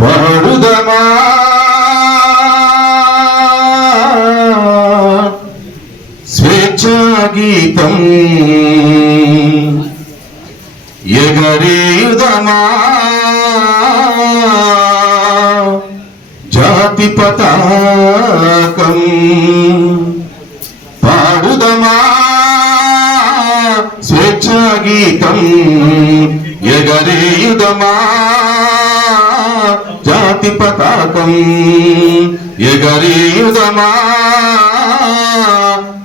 పాడుదమా స్వేచ్ఛా గీతం ఎగరేయుదమా జాతి పతాకం పాడుదమా స్వేచ్ఛా గీతం ఎగరేయుదమా జాతి పతాకం ఎగరేయుదమా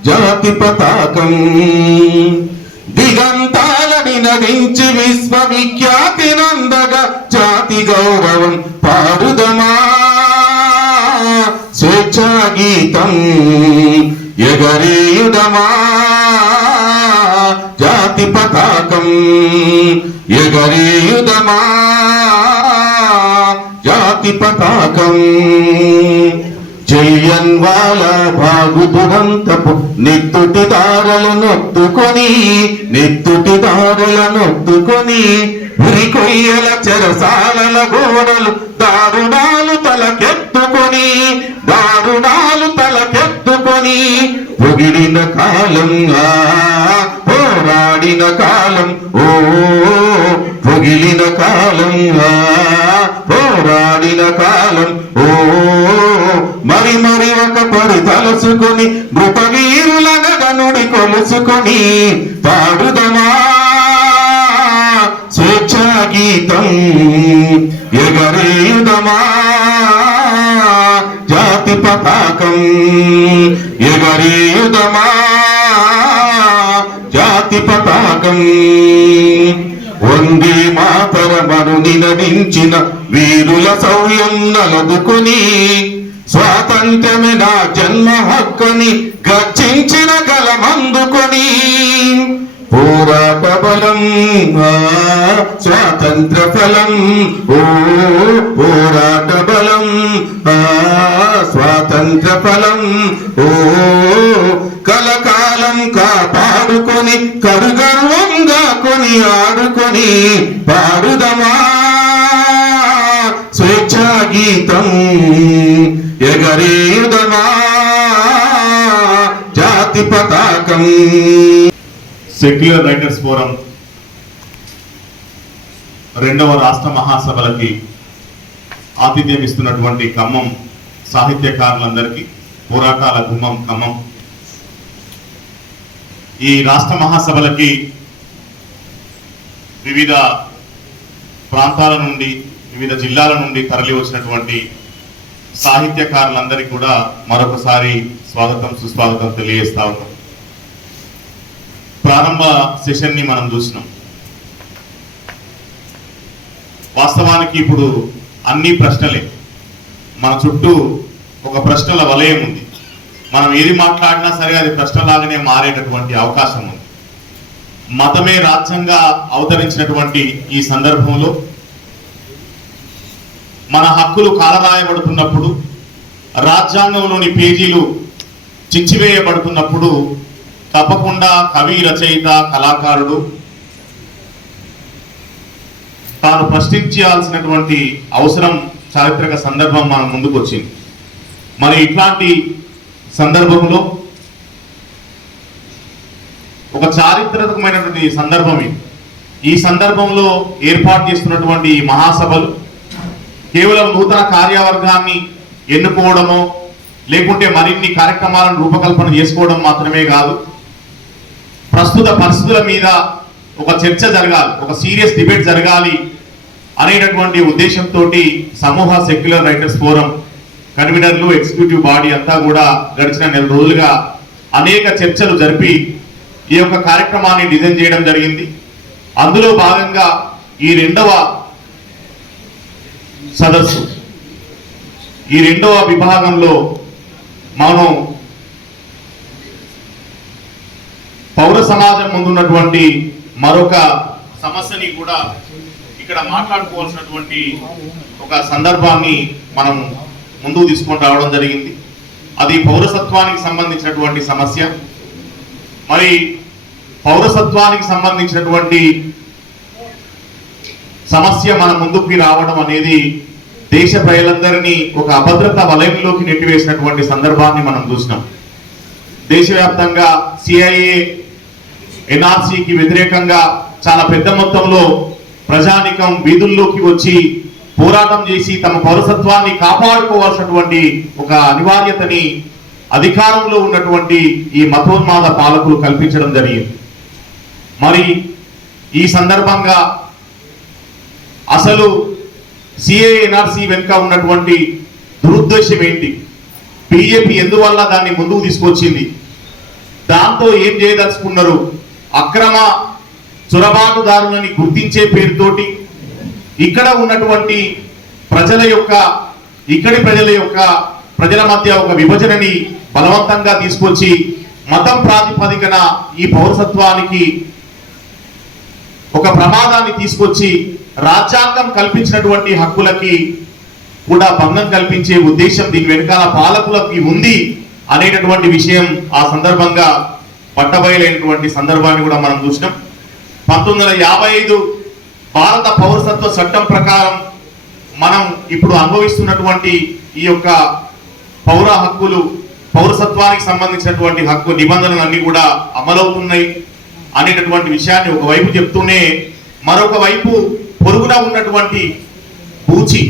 జాతి పతాకం దిగంతాలని నదించి విశ్వవిఖ్యాతి నందగా జాతి గౌరవం పాడుదమా స్వేచ్ఛా గీతం ఎగరేయుదమా జాతి పతాకం ఎగరేయుదమా జాతి పతాకం జయన్వాల భాగు దురంతపు నెత్తుటి దారులనొత్తుకొని ఉరి కొయ్యల చెరసాలల గోడలు దారుణాలు తలకెత్తుకొని పొగిడిన కాలం పోరాడిన కాలం పొగిలిన కాలం పోరాడిన కాలం మరి ఒక పరి తలుసుకొని మృతవీరుల గనుడి కొలుసుకొని పాడుదమా స్వేచ్ఛా గీతం ఎగరేయుదమా జాతి పతాకం ఎగరేయుదమా జాతి పతాకం వందే మాతరమను నినదించిన వీరుల శౌర్యం నలదుకొని స్వాతంత్ర్యమే నా జన్మ హక్కని గర్జించిన గలమందుకొని పోరాట బలం స్వాతంత్ర ఫలం పోరాట బలం స్వాతంత్ర ఫలం కలకాలం కాపాడుకొని కరుగర్వంగా కొని ఆడుకొని పాడుదమా స్వేచ్ఛా గీతం ఎగరేయుదమా జాతి పతాకం. సెక్యులర్ రైటర్స్ ఫోరం రెండవ రాష్ట్ర మహాసభలకి ఆతిథ్యం ఇస్తున్నటువంటి ఖమ్మం సాహిత్యకారులందరికీ పోరాటాల గుమ్మం ఖమ్మం. ఈ రాష్ట్ర మహాసభలకి వివిధ ప్రాంతాల నుండి వివిధ జిల్లాల నుండి తరలి వచ్చినటువంటి సాహిత్యకారులందరికీ కూడా మరొకసారి స్వాగతం సుస్వాగతం తెలియజేస్తా ఉన్నాం. ప్రారంభ సెషన్ని మనం చూసినాం. వాస్తవానికి ఇప్పుడు అన్ని ప్రశ్నలే, మన చుట్టూ ఒక ప్రశ్నల వలయం ఉంది. మనం ఏది మాట్లాడినా సరే అది ప్రశ్నలాగానే మారేటటువంటి అవకాశం ఉంది. మతమే రాజ్యంగా అవతరించినటువంటి ఈ సందర్భంలో మన హక్కులు కాలరాయబడుతున్నప్పుడు, రాజ్యాంగంలోని పేజీలు చిచ్చివేయబడుతున్నప్పుడు తప్పకుండా కవి, రచయిత, కళాకారుడు తాను ప్రశ్నించాల్సినటువంటి అవసరం, చారిత్రక సందర్భం మన ముందుకు వచ్చింది. మరి ఇట్లాంటి సందర్భంలో ఒక చారిత్రకమైనటువంటి సందర్భం ఇది. ఈ సందర్భంలో ఏర్పాటు చేస్తున్నటువంటి ఈ మహాసభలు కేవలం నూతన కార్యవర్గాన్ని ఎన్నుకోవడమో లేకుంటే మరిన్ని కార్యక్రమాలను రూపకల్పన చేసుకోవడం మాత్రమే కాదు, ప్రస్తుత పరిస్థితుల మీద ఒక చర్చ జరగాలి, ఒక సీరియస్ డిబేట్ జరగాలి అనేటటువంటి ఉద్దేశంతో సమూహ సెక్యులర్ రైటర్స్ ఫోరం కన్వీనర్లు, ఎగ్జిక్యూటివ్ బాడీ అంతా కూడా గడిచిన నెల రోజులుగా అనేక చర్చలు జరిపి ఈ యొక్క కార్యక్రమాన్ని డిజైన్ చేయడం జరిగింది. అందులో భాగంగా ఈ రెండవ సదస్సు, ఈ రెండవ విభాగంలో మనం పౌర సమాజం ముందున్నటువంటి మరొక సమస్యని కూడా ఇక్కడ మాట్లాడుకోవాల్సినటువంటి ఒక సందర్భాన్ని మనం ముందుకు తీసుకొని రావడం జరిగింది. అది పౌరసత్వానికి సంబంధించినటువంటి సమస్య. మరి పౌరసత్వానికి సంబంధించినటువంటి సమస్య మన ముందుకు రావడం అనేది దేశ ప్రజలందరినీ ఒక అభద్రతా వలయంలోకి నెట్టివేసినటువంటి సందర్భాన్ని మనం చూసినాం. దేశవ్యాప్తంగా సిఐఏ ఎన్ఆర్సీకి వ్యతిరేకంగా చాలా పెద్ద మొత్తంలో ప్రజానికం వీధుల్లోకి వచ్చి పోరాటం చేసి తమ పౌరసత్వాన్ని కాపాడుకోవాల్సినటువంటి ఒక అనివార్యతని అధికారంలో ఉన్నటువంటి ఈ మతోన్మాద పాలకులు కల్పించడం జరిగింది. మరి ఈ సందర్భంగా అసలు సిఏఏ ఎన్ఆర్సీ వెనుక ఉన్నటువంటి దురుద్దేశం ఏంటి, బీజేపీ ఎందువల్ల దాన్ని ముందుకు తీసుకొచ్చింది, దాంతో ఏం చేయదలుచుకున్నారు, అక్రమ చొరబాటుదారులని గుర్తించే పేరుతోటి ఇక్కడ ఉన్నటువంటి ప్రజల మధ్య ఒక విభజనని బలవంతంగా తీసుకొచ్చి మతం ప్రాతిపదికన ఈ పౌరసత్వానికి ఒక ప్రమాదాన్ని తీసుకొచ్చి రాజ్యాంగం కల్పించినటువంటి హక్కులకి కూడా భంగం కల్పించే ఉద్దేశం దీని వెనకాల పాలకులకి ఉంది అనేటటువంటి విషయం ఆ సందర్భంగా పట్టబయలైనటువంటి సందర్భాన్ని కూడా మనం చూసినాం. 1955 భారత పౌరసత్వ చట్టం ప్రకారం మనం ఇప్పుడు అనుభవిస్తున్నటువంటి ఈ యొక్క పౌర హక్కులు, పౌరసత్వానికి సంబంధించినటువంటి హక్కు నిబంధనలన్నీ కూడా అమలవుతున్నాయి అనేటటువంటి విషయాన్ని ఒకవైపు చెప్తూనే మరొక వైపు పొరుగున ఉన్నటువంటి పూచి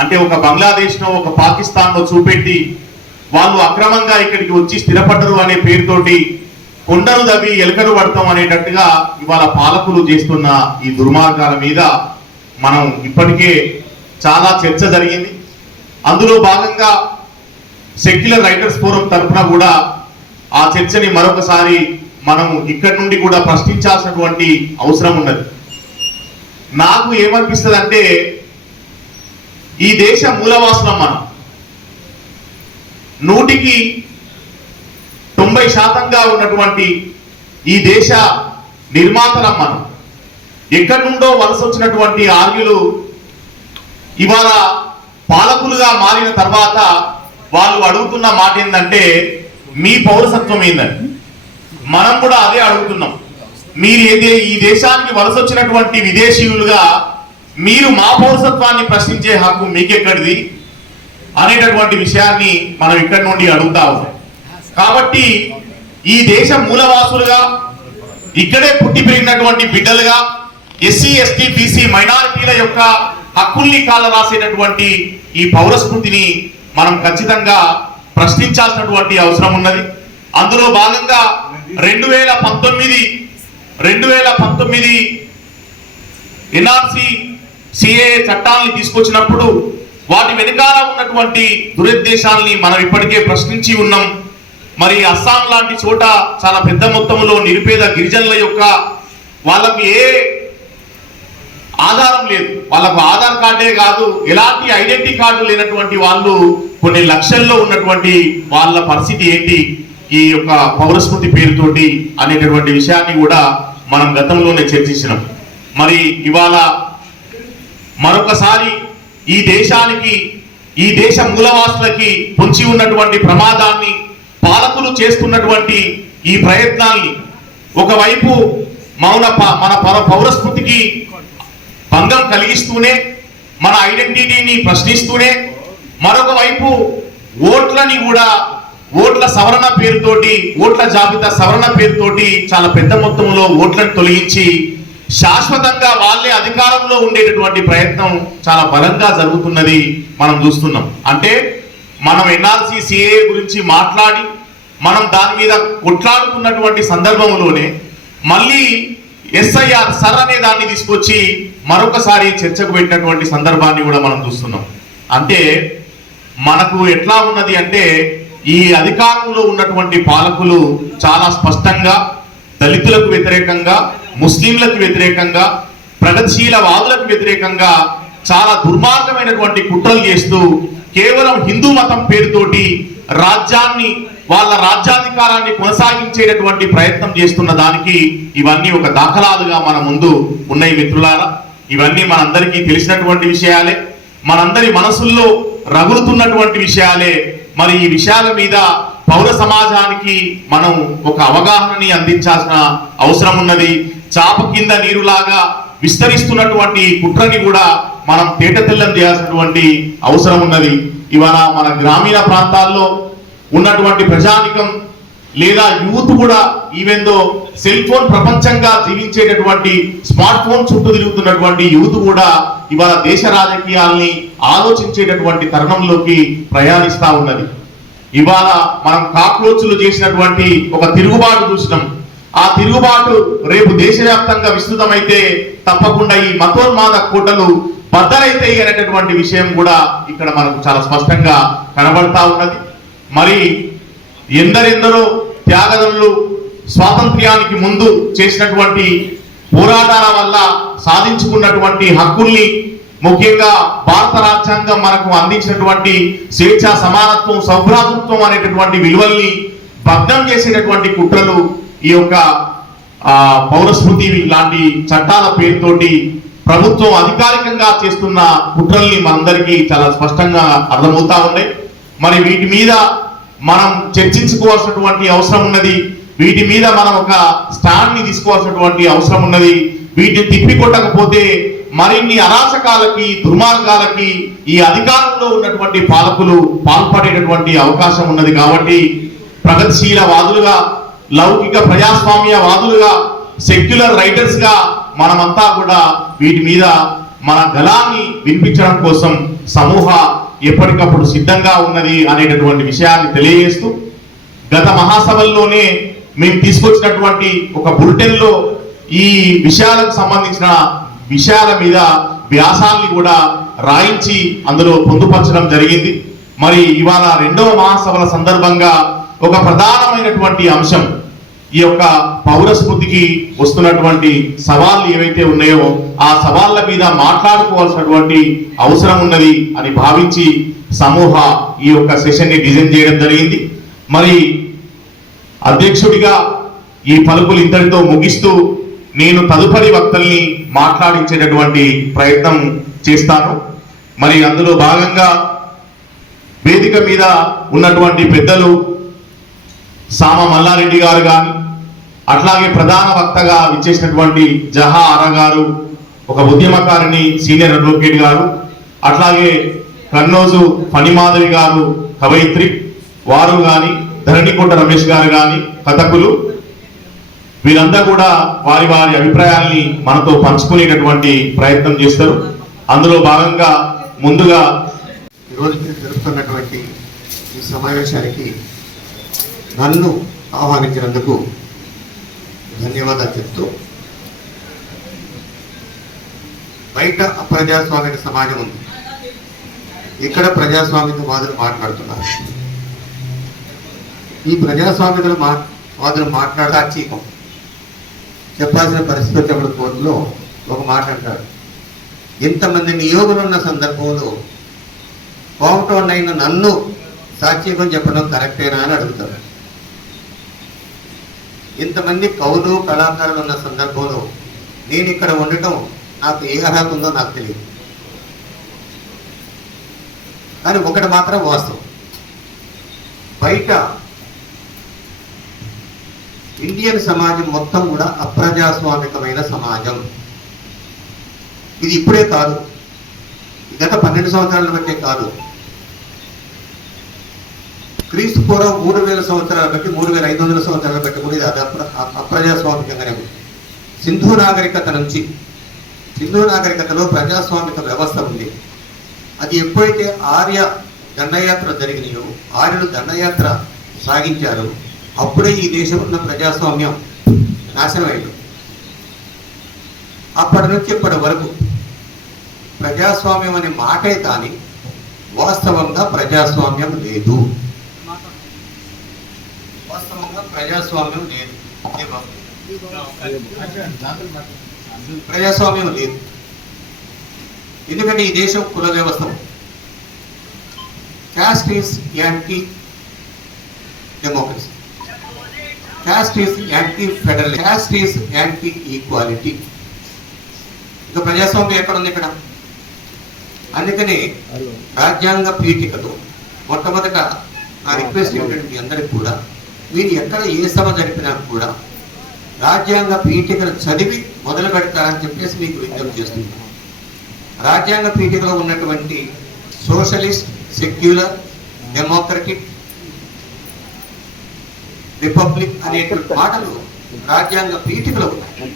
అంటే ఒక బంగ్లాదేశ్నో ఒక పాకిస్తాన్లో చూపెట్టి వాళ్ళు అక్రమంగా ఇక్కడికి వచ్చి స్థిరపడ్డరు అనే పేరుతోటి కొండలు దవ్వి ఎలుకలు పడతాం అనేటట్టుగా ఇవాళ పాలకులు చేస్తున్న ఈ దుర్మార్గాల మీద మనం ఇప్పటికే చాలా చర్చ జరిగింది. అందులో భాగంగా సెక్యులర్ రైటర్స్ ఫోరం తరఫున కూడా ఆ చర్చని మరొకసారి మనం ఇక్కడి నుండి కూడా ప్రశ్నించాల్సినటువంటి అవసరం ఉన్నది. నాకు ఏమనిపిస్తుంది అంటే ఈ దేశ మూలవాసులం మనం 90% ఉన్నటువంటి ఈ దేశ నిర్మాతలం మనం. ఎక్కడి నుండో వలస వచ్చినటువంటి ఆర్యులు ఇవాళ పాలకులుగా మారిన తర్వాత వాళ్ళు అడుగుతున్న మాట ఏంటంటే మీ పౌరసత్వం ఏందని. మనం కూడా అదే అడుగుతున్నాం. మీరు ఈ దేశానికి వలస వచ్చినటువంటి విదేశీయులుగా మీరు మా పౌరసత్వాన్ని ప్రశ్నించే హక్కు మీకెక్కడిది అనేటటువంటి విషయాన్ని మనం ఇక్కడి నుండి అడుగుతా ఉన్నాం. కాబట్టి ఈ దేశ మూలవాసులుగా ఇక్కడే పుట్టి పెరిగినటువంటి బిడ్డలుగా ఎస్సీ ఎస్టీ బీసీ మైనారిటీల యొక్క హక్కుల్ని కాల రాసేటటువంటి ఈ పౌరస్మృతిని మనం ఖచ్చితంగా ప్రశ్నించాల్సినటువంటి అవసరం ఉన్నది. అందులో భాగంగా 2019 ఎన్ఆర్సీ సిఏఏ చట్టాలని తీసుకొచ్చినప్పుడు వాటి వెనుకాల ఉన్నటువంటి దురుద్దేశాలని మనం ఇప్పటికే ప్రశ్నించి ఉన్నాం. మరి అస్సాం లాంటి చోట చాలా పెద్ద మొత్తంలో నిరుపేద గిరిజనుల యొక్క వాళ్ళకు ఏ ఆధారం లేదు, వాళ్ళకు ఆధార్ కార్డే కాదు ఎలాంటి ఐడెంటిటీ కార్డు లేనటువంటి వాళ్ళు కొన్ని లక్షల్లో ఉన్నటువంటి వాళ్ళ పరిస్థితి ఏంటి ఈ యొక్క పౌరస్మృతి పేరుతోటి అనేటటువంటి విషయాన్ని కూడా మనం గతంలోనే చర్చించినాం. మరి ఇవాళ మరొకసారి ఈ దేశానికి ఈ దేశ మూలవాసులకి పొంచి ఉన్నటువంటి ప్రమాదాన్ని పాలకులు చేస్తున్నటువంటి ఈ ప్రయత్నాల్ని ఒకవైపు మన పౌరస్మృతికి భంగం కలిగిస్తూనే మన ఐడెంటిటీని ప్రశ్నిస్తూనే మరొక వైపు ఓట్ల సవరణ పేరుతోటి ఓట్ల జాబితా సవరణ పేరుతోటి చాలా పెద్ద మొత్తంలో ఓట్లను తొలగించి శాశ్వతంగా వాళ్ళే అధికారంలో ఉండేటటువంటి ప్రయత్నం చాలా బలంగా జరుగుతున్నది మనం చూస్తున్నాం. అంటే మనం ఎన్ఆర్సీ సిఏఏ గురించి మాట్లాడి మనం దాని మీద కొట్లాడుతున్నటువంటి సందర్భంలోనే మళ్ళీ ఎస్ఐఆర్ సర్ అనే దాన్ని తీసుకొచ్చి మరొకసారి చర్చకు పెట్టినటువంటి సందర్భాన్ని కూడా మనం చూస్తున్నాం. అంటే మనకు ఎట్లా ఉన్నది అంటే ఈ అధికారంలో ఉన్నటువంటి పాలకులు చాలా స్పష్టంగా దళితులకు వ్యతిరేకంగా, ముస్లింలకు వ్యతిరేకంగా, ప్రగతిశీలవాదులకు వ్యతిరేకంగా చాలా దుర్మార్గమైనటువంటి కుట్రలు చేస్తూ కేవలం హిందూ మతం పేరుతోటి రాజ్యాన్ని వాళ్ళ రాజ్యాధికారాన్ని కొనసాగించేటటువంటి ప్రయత్నం చేస్తున్న దానికి ఇవన్నీ ఒక దాఖలాలుగా మన ముందు ఉన్నాయి మిత్రులారా. ఇవన్నీ మనందరికీ తెలిసినటువంటి విషయాలే, మనందరి మనసుల్లో రగులుతున్నటువంటి విషయాలే. మరి ఈ విషయాల మీద పౌర సమాజానికి మనం ఒక అవగాహనని అందించాల్సిన అవసరం ఉన్నది. చాప కింద నీరులాగా విస్తరిస్తున్నటువంటి కుట్రని కూడా మనం తేటతెల్లం చేయాల్సినటువంటి అవసరం ఉన్నది. ఇవాళ మన గ్రామీణ ప్రాంతాల్లో ఉన్నటువంటి ప్రజానికం లేదా యూత్ కూడా ఈవెందో సెల్ ఫోన్ ప్రపంచంగా జీవించేటటువంటి స్మార్ట్ ఫోన్ చుట్టూ తిరుగుతున్నటువంటి యూత్ కూడా ఇవాళ దేశ రాజకీయాల్ని ఆలోచించేటటువంటి తరుణంలోకి ప్రయాణిస్తా ఉన్నది. ఇవాళ మనం కాక్రోచ్లు చేసినటువంటి ఒక తిరుగుబాటు చూసినాం. ఆ తిరుగుబాటు రేపు దేశవ్యాప్తంగా విస్తృతమైతే తప్పకుండా ఈ మతోన్మాద కోటలు బద్దలైతాయి అనేటటువంటి విషయం కూడా ఇక్కడ మనకు చాలా స్పష్టంగా కనబడతా ఉన్నది. మరి ఎందరెందరో త్యాగదనులు స్వాతంత్ర్యానికి ముందు చేసినటువంటి పోరాటాల వల్ల సాధించుకున్నటువంటి హక్కుల్ని, ముఖ్యంగా భారత రాజ్యాంగం మనకు అందించినటువంటి స్వేచ్ఛ, సమానత్వం, సౌభ్రాతృత్వం అనేటటువంటి విలువల్ని భగ్నం చేసేటటువంటి కుట్రలు ఈ యొక్క పౌరస్మృతి లాంటి చట్టాల పేరుతోటి ప్రభుత్వం అధికారికంగా చేస్తున్న కుట్రల్ని మనందరికీ చాలా స్పష్టంగా అర్థమవుతా ఉన్నాయి. మరి వీటి మీద మనం చర్చించుకోవాల్సినటువంటి అవసరం ఉన్నది. వీటి మీద మనం ఒక స్టాండ్ ని తీసుకోవాల్సినటువంటి అవసరం ఉన్నది. వీటిని తిప్పికొట్టకపోతే మరిన్ని అరాచకాలకి, దుర్మార్గాలకి ఈ అధికారంలో ఉన్నటువంటి పాలకులు పాల్పడేటటువంటి అవకాశం ఉన్నది. కాబట్టి ప్రగతిశీల వాదులుగా, లౌకిక ప్రజాస్వామ్య వాదులుగా, సెక్యులర్ రైటర్స్ గా మనమంతా కూడా వీటి మీద మన గళాన్ని వినిపించడం కోసం సమూహ ఎప్పటికప్పుడు సిద్ధంగా ఉన్నది అనేటటువంటి విషయాన్ని తెలియజేస్తూ, గత మహాసభల్లోనే మేము తీసుకొచ్చినటువంటి ఒక బులెటిన్ లో ఈ విషయాలకు సంబంధించిన విషయాల మీద వ్యాసాల్ని కూడా రాయించి అందులో పొందుపరచడం జరిగింది. మరి ఇవాళ రెండవ మహాసభల సందర్భంగా ఒక ప్రధానమైనటువంటి అంశం ఈ యొక్క పౌర స్మృతికి వస్తున్నటువంటి సవాళ్ళు ఏవైతే ఉన్నాయో ఆ సవాళ్ళ మీద మాట్లాడుకోవాల్సినటువంటి అవసరం ఉన్నది అని భావించి సమూహ ఈ యొక్క సెషన్ ని డిజైన్ చేయడం జరిగింది. మరి అధ్యక్షుడిగా ఈ పలుకులు ఇంతటితో ముగిస్తూ నేను తదుపరి వక్తల్ని మాట్లాడించేటటువంటి ప్రయత్నం చేస్తాను. మరి అందులో భాగంగా వేదిక మీద ఉన్నటువంటి పెద్దలు సామ మల్లారెడ్డి గారు కానీ, అట్లాగే ప్రధాన వక్తగా విచ్చేసినటువంటి జహా ఆరా గారు, ఒక ఉద్యమకారిణి సీనియర్ అడ్వకేట్ గారు, అట్లాగే కన్నోజు ఫణిమాధవి గారు కవయిత్రి వారు కానీ, ధరణికోట రమేష్ గారు కానీ కథకులు, వీరంతా కూడా వారి వారి అభిప్రాయాల్ని మనతో పంచుకునేటటువంటి ప్రయత్నం చేస్తారు. అందులో భాగంగా ముందుగా ఈరోజు జరుపుతున్నటువంటి ఈ సమావేశానికి నన్ను ఆహ్వానించినందుకు ధన్యవాదాలు చెప్తూ, బయట అప్రజాస్వామిక సమాజం ఉంది, ఇక్కడ ప్రజాస్వామిక వాదులు మాట్లాడుతున్నారు. ఈ ప్రజాస్వామికుల వాదులు మాట్లాడాచీకం చెప్పాల్సిన పరిస్థితి వచ్చినప్పుడు కోర్టులో ఒక మాట అంటాడు, ఇంతమంది నియోగులు ఉన్న సందర్భంలో కోమటోన్నైనా నన్ను సాక్షికం చెప్పడం కరెక్టేనా అని అడుగుతారు. ఇంతమంది కవులు, కళాకారులు ఉన్న సందర్భంలో నేను ఇక్కడ ఉండటం నాకు ఏ అర్హత ఉందో నాకు తెలియదు. కానీ ఒకటి మాత్రం వాస్తవం, బయట ఇండియన్ సమాజం మొత్తం కూడా అప్రజాస్వామికమైన సమాజం. ఇది ఇప్పుడే కాదు, గత 12 సంవత్సరాల బట్టే కాదు, క్రీస్తు పూర్వం 3000 సంవత్సరాల బట్టి, 3500 సంవత్సరాల బట్టి కూడా ఇది అప్రజాస్వామికంగానే ఉంది. సింధు నాగరికత నుంచి, సింధు నాగరికతలో ప్రజాస్వామిక వ్యవస్థ ఉంది. అది ఎప్పుడైతే ఆర్య దండయాత్ర జరిగినాయో, ఆర్యులు దండయాత్ర సాగించారు, అప్పుడే ఈ దేశంలో ఉన్న ప్రజాస్వామ్యం నాశనమైంది. అప్పటి నుంచి ఇప్పటి వరకు ప్రజాస్వామ్యం అనే మాటే కానీ వాస్తవంగా ప్రజాస్వామ్యం లేదు. వాస్తవంగా ప్రజాస్వామ్యం లేదు, ప్రజాస్వామ్యం లేదు. ఎందుకంటే ఈ దేశం కుల వ్యవస్థ. Caste is anti democracy, caste is anti federal, caste is anti equality. ఇక ప్రజాస్వామ్యం ఎక్కడ ఉంది ఇక్కడ? అందుకని రాజ్యాంగ పీఠికలో మొట్టమొదట నా రిక్వెస్ట్ ఏమిటంటే మీ అందరికి కూడా, మీరు ఎక్కడ ఏ సభ జరిపినా కూడా రాజ్యాంగ పీఠికను చదివి మొదలు పెడతారని చెప్పేసి మీకు విజ్ఞప్తి చేస్తున్నాను. రాజ్యాంగ పీఠికలో ఉన్నటువంటి సోషలిస్ట్, సెక్యులర్, డెమోక్రటిక్, రిపబ్లిక్ అనేటువంటి మాటలు రాజ్యాంగ పీఠికలో ఉన్నాయి.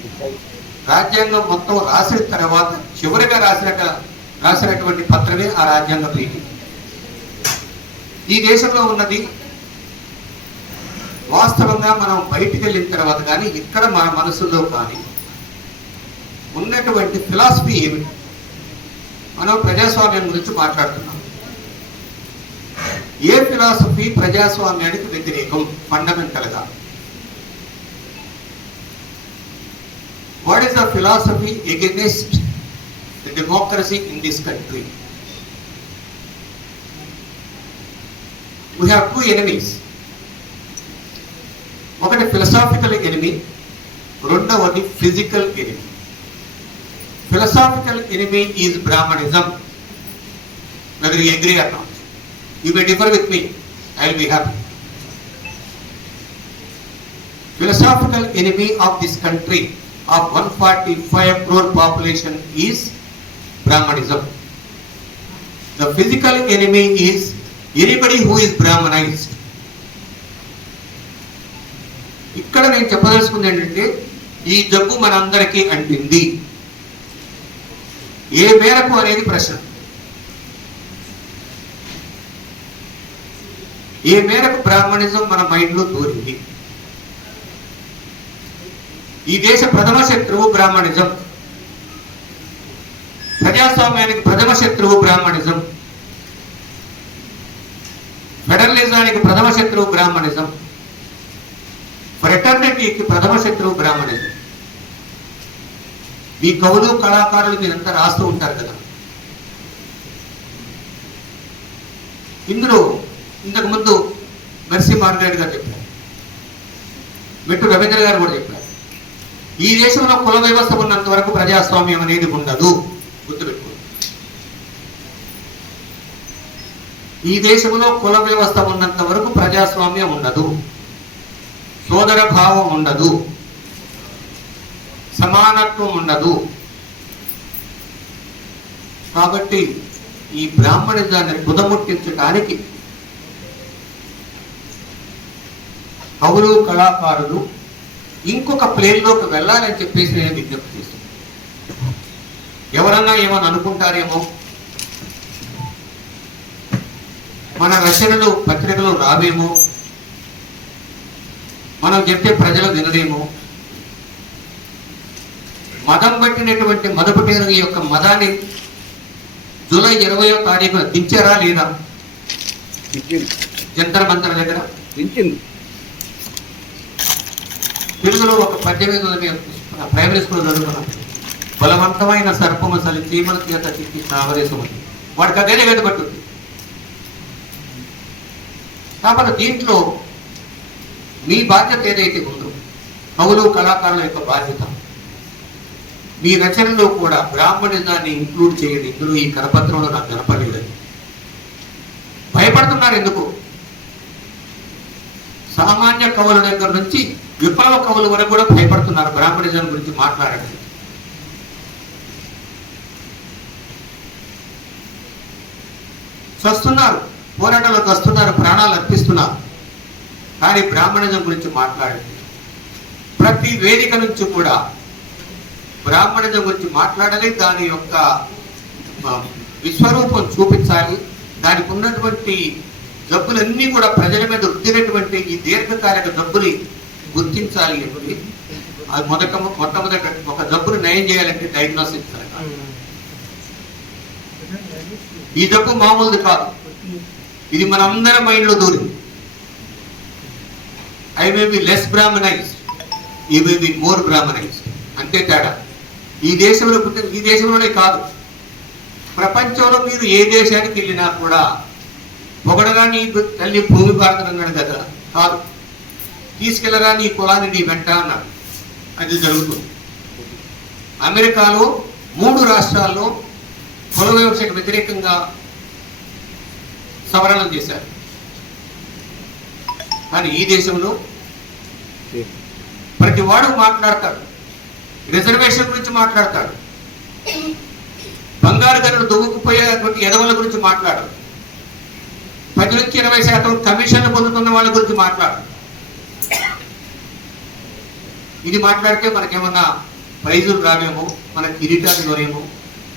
రాజ్యాంగం మొత్తం రాసిన తర్వాత చివరిగా రాసినటువంటి పత్రమే ఆ రాజ్యాంగ పీఠిక. ఈ దేశంలో ఉన్నది వాస్తవంగా మనం బయటికి వెళ్ళిన తర్వాత కానీ ఇక్కడ మన మనసులో కానీ ఉన్నటువంటి ఫిలాసఫీ ఏమిటి? మనం ప్రజాస్వామ్యం గురించి మాట్లాడుతున్నాం. ఏ ఫిలాసఫీ ప్రజాస్వామ్యానికి వ్యతిరేకం ఫండమెంటల్ గా? What is the philosophy against the democracy in this country? We have two enemies. ఒకటి ఫిలసాఫికల్ ఎనిమీ, రెండవది physical enemy. Philosophical enemy is Brahminism. whether you agree or not. You may differ with me, I will be happy. Philosophical enemy of this country of 145 crore population is Brahmanism. The physical enemy is anybody who is Brahmanized. ఇక్కడ నేను చెప్పదలుచుకుంది ఏంటంటే ఈ జబ్బు మనందరికీ అంటింది. ఏ మేరకు అనేది ప్రశ్న. ఏ మేరకు బ్రాహ్మణిజం మన మైండ్లో దూరింది? ఈ దేశ ప్రథమ శత్రువు బ్రాహ్మణిజం. ప్రజాస్వామ్యానికి ప్రథమ శత్రువు బ్రాహ్మణిజం. ఫెడరలిజానికి ప్రథమ శత్రువు బ్రాహ్మణిజం. ఫ్రెటర్నిటీకి ప్రథమ శత్రువు బ్రాహ్మణిజం. మీ కవులు, కళాకారులు మీరంతా రాస్తూ ఉంటారు కదా. ఇందులో ఇంతకు ముందు మెర్సీ మార్గారెట్ గారు చెప్పారు, మెట్టు రవీంద్ర గారు కూడా చెప్పారు, ఈ దేశంలో కుల వ్యవస్థ ఉన్నంత వరకు ప్రజాస్వామ్యం అనేది ఉండదు. గుర్తుపెట్టుకోండి. ఈ దేశంలో కుల వ్యవస్థ ఉన్నంత వరకు ప్రజాస్వామ్యం ఉండదు, సోదర భావం ఉండదు, సమానత్వం ఉండదు. కాబట్టి ఈ బ్రాహ్మణిజాన్ని కుదముట్టించడానికి కవులు, కళాకారులు ఇంకొక ప్లేన్లోకి వెళ్ళాలని చెప్పేసి నేను విజ్ఞప్తి చేస్తున్నాను. ఎవరన్నా ఏమని అనుకుంటారేమో, మన రచనలు పత్రికలు రావేమో, మనం చెప్తే ప్రజలు వినరేమో, మదం పట్టినటువంటి మదపుటేరు యొక్క మదాన్ని జూలై 20వ తారీఖున దించారా లేదా? జంతర్ మంతర్ దగ్గర తెలుగులో ఒక పద్యం ప్రైమరీ స్కూల్ చదువుకున్నాం. బలవంతమైన సర్పము సలి చీమల చేత చిక్కి సావరేసమని. వాడికి అదేనే గడ్డపట్టుంది. కాబట్టి దీంట్లో మీ బాధ్యత ఏదైతే ఉందో, కవులు, కళాకారుల యొక్క బాధ్యత, మీ రచనలో కూడా బ్రాహ్మణిజాన్ని ఇంక్లూడ్ చేయండి. ఇందులో ఈ కరపత్రంలో నాకు కనపడలేదని భయపడుతున్నారు. ఎందుకు? సామాన్య కవుల దగ్గర నుంచి విప్లవ కవుల వరకు కూడా భయపడుతున్నారు బ్రాహ్మణిజం గురించి మాట్లాడండి. చస్తున్నారు, పోరాటాలకు వస్తున్నారు, ప్రాణాలు అర్పిస్తున్నారు. కానీ బ్రాహ్మణిజం గురించి మాట్లాడండి. ప్రతి వేదిక నుంచి కూడా బ్రాహ్మణిజం గురించి మాట్లాడాలి. దాని యొక్క విశ్వరూపం చూపించాలి. దానికి ఉన్నటువంటి జబ్బులన్నీ కూడా ప్రజల మీద రుద్దినటువంటి ఈ దీర్ఘకాలిక జబ్బుని గుర్తించాలి. అని అది మొట్టమొదట ఒక జబ్బుని నయం చేయాలంటే డయాగ్నోసిస్ జరగాలి. ఈ జబ్బు మామూలుది కాదు. ఇది మనందరి మైండ్లో దూరింది. ఐ మే బి లెస్ బ్రాహ్మణైజ్డ్, ఈ మే బి మోర్ బ్రాహ్మణైజ్డ్. అంతే తేడా. ఈ దేశంలో ఈ దేశంలోనే కాదు, ప్రపంచంలో మీరు ఏ దేశానికి వెళ్ళినా కూడా పొగడగా నీ తల్లి భూమి భారతన్నాడు కదా, కాదు, తీసుకెళ్ళగా నీ కులాన్ని నీ వెంట అన్నాడు. అది జరుగుతుంది. అమెరికాలో 3 రాష్ట్రాల్లో కుల వ్యవస్థకు వ్యతిరేకంగా సవరణలు చేశారు. కానీ ఈ దేశంలో ప్రతి వాడు మాట్లాడతాడు, రిజర్వేషన్ గురించి మాట్లాడతాడు. బంగారు గనులు దువ్వుకుపోయేటువంటి ఎదవల గురించి మాట్లాడు. 10 నుంచి 20% కమిషన్లు పొందుతున్న వాళ్ళ గురించి మాట్లాడు. ఇది మాట్లాడితే మనకేమన్నా ప్రైజులు రావేమో, మన కిరీటాలు కొనేమో,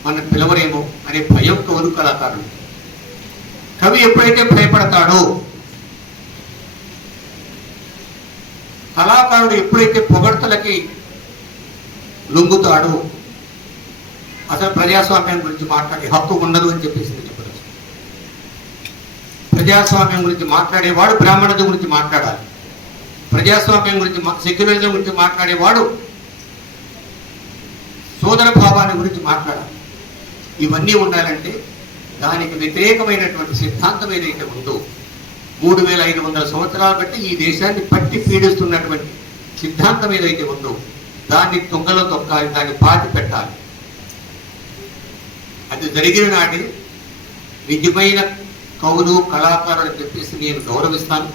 మన పిలవరేమో అనే భయం కవులు కళాకారులు. కవి ఎప్పుడైతే భయపడతాడో, కళాకారుడు ఎప్పుడైతే పొగడ్తలకి లొంగుతాడో, అసలు ప్రజాస్వామ్యం గురించి మాట్లాడే హక్కు ఉండదు అని చెప్పేసి చెప్పలేదు. ప్రజాస్వామ్యం గురించి మాట్లాడేవాడు బ్రాహ్మణత గురించి మాట్లాడాలి. ప్రజాస్వామ్యం గురించి, సెక్యులరిజం గురించి మాట్లాడేవాడు సోదర భావాన్ని గురించి మాట్లాడాలి. ఇవన్నీ ఉండాలంటే దానికి వ్యతిరేకమైనటువంటి సిద్ధాంతం ఏదైతే ఉందో, 3500 సంవత్సరాలు బట్టి ఈ దేశాన్ని పట్టి పీడిస్తున్నటువంటి సిద్ధాంతం ఏదైతే ఉందో దాన్ని తుంగలో తొక్కాలి, దాన్ని పాతి పెట్టాలి. అది జరిగిన నాటి నిజమైన కవులు కళాకారులు చెప్పేసి నేను గౌరవిస్తాను.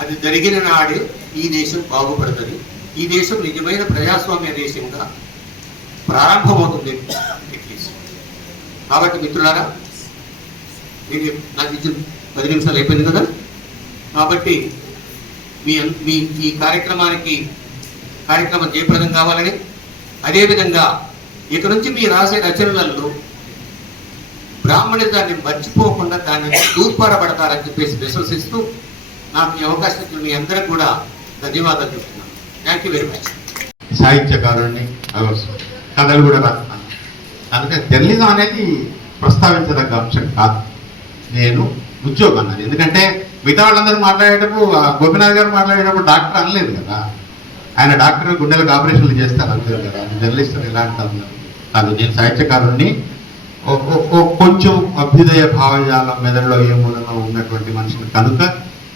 అది జరిగిన నాడే ఈ దేశం బాగుపడుతుంది. ఈ దేశం నిజమైన ప్రజాస్వామ్య దేశంగా ప్రారంభమవుతుంది. కాబట్టి మిత్రులారా, నేను నాకు ఇచ్చిన 10 నిమిషాలు అయిపోయింది కదా. కాబట్టి మీ ఈ కార్యక్రమం జయప్రదం కావాలని, అదేవిధంగా ఇక నుంచి మీ రాసే రచనలలో బ్రాహ్మణితాన్ని మర్చిపోకుండా దాన్ని దూర్పారపడతారని చెప్పేసి విశ్వసిస్తూ నాకు ఈ అవకాశం ఇచ్చిన మీ అందరికి కూడా ధన్యవాదాలు చెప్తున్నాను. Thank you very much. సాహిత్యకారుణ్ణి, కథలు కూడా రాస్తాను. అందుకని జర్నలిజం అనేది ప్రస్తావించదగ్గ అంశం కాదు. నేను ఉద్యోగం అన్నది. ఎందుకంటే మిగతా వాళ్ళందరూ మాట్లాడేటప్పుడు, గోపినాథ్ గారు మాట్లాడేటప్పుడు డాక్టర్ అనలేదు కదా. ఆయన డాక్టర్ గుండెలకు ఆపరేషన్లు చేస్తారు అంటారు కదా. జర్నలిస్ట్ ఎలా అంటారు కాదు. నేను సాహిత్యకారుణ్ణి, కొంచెం అభ్యుదయ భావజాలం మెదడులో ఏమూలలో ఉన్నటువంటి మనిషిని కనుక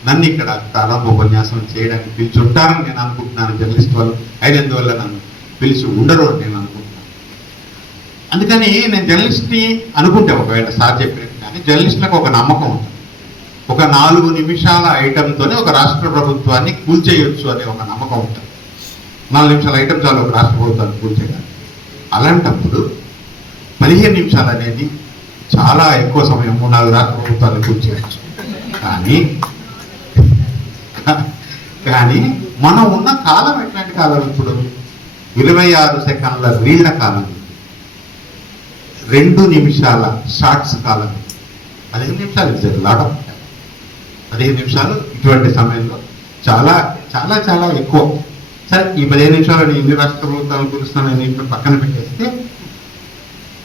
నన్ను ఇక్కడ ప్రారంభ ఉపన్యాసం చేయడానికి పిలిచి ఉంటారని నేను అనుకుంటున్నాను. జర్నలిస్ట్ వాళ్ళు అయినందువల్ల నన్ను పిలిచి ఉండరు అని నేను అనుకుంటున్నాను. అందుకని నేను జర్నలిస్ట్ని అనుకుంటే, ఒకవేళ సార్ చెప్పినట్టు కానీ జర్నలిస్టులకు ఒక నమ్మకం ఉంటుంది. ఒక 4 నిమిషాల ఐటెంతోనే ఒక రాష్ట్ర ప్రభుత్వాన్ని కూల్చేయొచ్చు అనే ఒక నమ్మకం ఉంటుంది. 4 నిమిషాల ఐటెం చాలు ఒక రాష్ట్ర ప్రభుత్వాన్ని కూల్చేయడానికి. అలాంటప్పుడు 15 నిమిషాలు అనేది చాలా ఎక్కువ సమయం 4 రాష్ట్ర ప్రభుత్వాన్ని కూల్చేయచ్చు. కానీ మనం ఉన్న కాలం ఎట్లాంటి కాలం? ఇప్పుడు 26 సెకండ్ల రీళ్ల కాలం, 2 నిమిషాల షార్ట్స్ కాలం. 15 నిమిషాలు ఇచ్చారు లాటం. 15 నిమిషాలు ఇటువంటి సమయంలో చాలా చాలా చాలా ఎక్కువ. సరే, ఈ 15 నిమిషాలు ఎన్ని రాష్ట్ర ప్రభుత్వాలు కూలుస్తానని ఇప్పుడు పక్కన పెట్టేస్తే,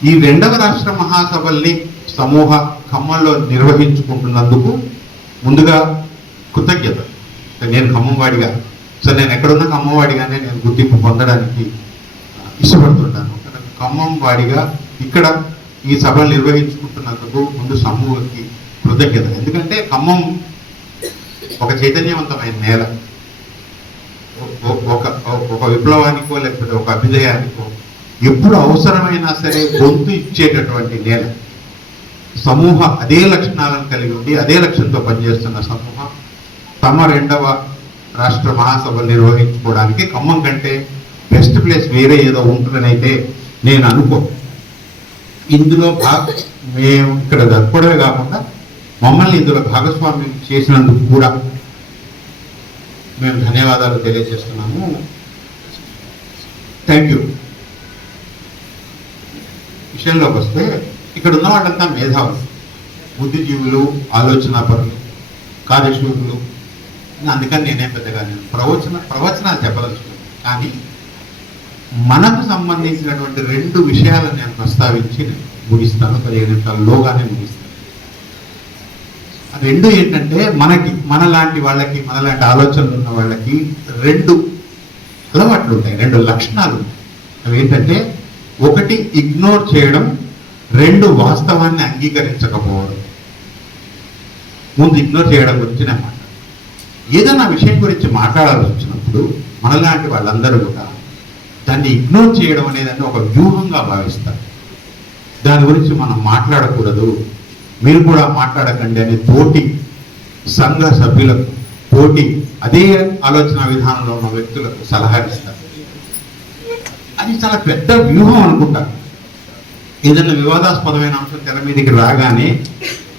ఈ 2వ రాష్ట్ర మహాసభల్ని సమూహ ఖమ్మంలో నిర్వహించుకుంటున్నందుకు ముందుగా కృతజ్ఞత. నేను ఖమ్మంవాడిగా, సో నేను ఎక్కడున్నా ఖమ్మంవాడిగానే నేను గుర్తింపు పొందడానికి ఇష్టపడుతుంటాను. ఖమ్మంవాడిగా ఇక్కడ ఈ సభలు నిర్వహించుకుంటున్నందుకు ముందు సమూహకి కృతజ్ఞత. ఎందుకంటే ఖమ్మం ఒక చైతన్యవంతమైన నేల. ఒక విప్లవానికో లేకపోతే ఒక అభ్యుదయానికో ఎప్పుడు అవసరమైనా సరే గొంతు ఇచ్చేటటువంటి నేల. సమూహ అదే లక్షణాలను కలిగి ఉండి అదే లక్ష్యంతో పనిచేస్తున్న సమూహం తమ 2వ రాష్ట్ర మహాసభలు నిర్వహించుకోవడానికి ఖమ్మం కంటే బెస్ట్ ప్లేస్ వేరే ఏదో ఉంటుందనైతే నేను అనుకో. ఇందులో మేము ఇక్కడ జరుపుకోవడమే కాకుండా మమ్మల్ని ఇందులో భాగస్వామ్యం చేసినందుకు కూడా మేము ధన్యవాదాలు తెలియజేస్తున్నాము. Thank you. విషయంలోకి వస్తే, ఇక్కడ ఉన్న వాళ్ళంతా మేధావులు, బుద్ధిజీవులు, ఆలోచనాపరులు, కార్యశూరులు. అందుకని నేనేం పెద్దగా ప్రవచనాలు చెప్పదలుచుకున్నాను. కానీ మనకు సంబంధించినటువంటి 2 విషయాలను నేను ప్రస్తావించి ముగిస్తాను. 15 నిమిషాల్లోగానే ముగిస్తాను. ఆ 2 ఏంటంటే, మనలాంటి వాళ్ళకి, మనలాంటి ఆలోచనలు ఉన్న వాళ్ళకి 2 అలవాట్లు ఉంటాయి, 2 లక్షణాలు ఉంటాయి. అవి ఏంటంటే, 1 ఇగ్నోర్ చేయడం, 2 వాస్తవాన్ని అంగీకరించకపోవడం. ముందు ఇగ్నోర్ చేయడం గురించి నేను మాట్లాడాను. ఏదైనా విషయం గురించి మాట్లాడాల్సి వచ్చినప్పుడు మనలాంటి వాళ్ళందరూ కూడా దాన్ని ఇగ్నోర్ చేయడం అనేది ఒక వ్యూహంగా భావిస్తారు. దాని గురించి మనం మాట్లాడకూడదు, మీరు కూడా మాట్లాడకండి అని తోటి సంఘ సభ్యులకు, తోటి అదే ఆలోచన విధానంలో ఉన్న వ్యక్తులకు సలహా ఇస్తారు. అది చాలా పెద్ద వ్యూహం అనుకుంటారు. ఏదైనా వివాదాస్పదమైన అంశం తెర మీదకి రాగానే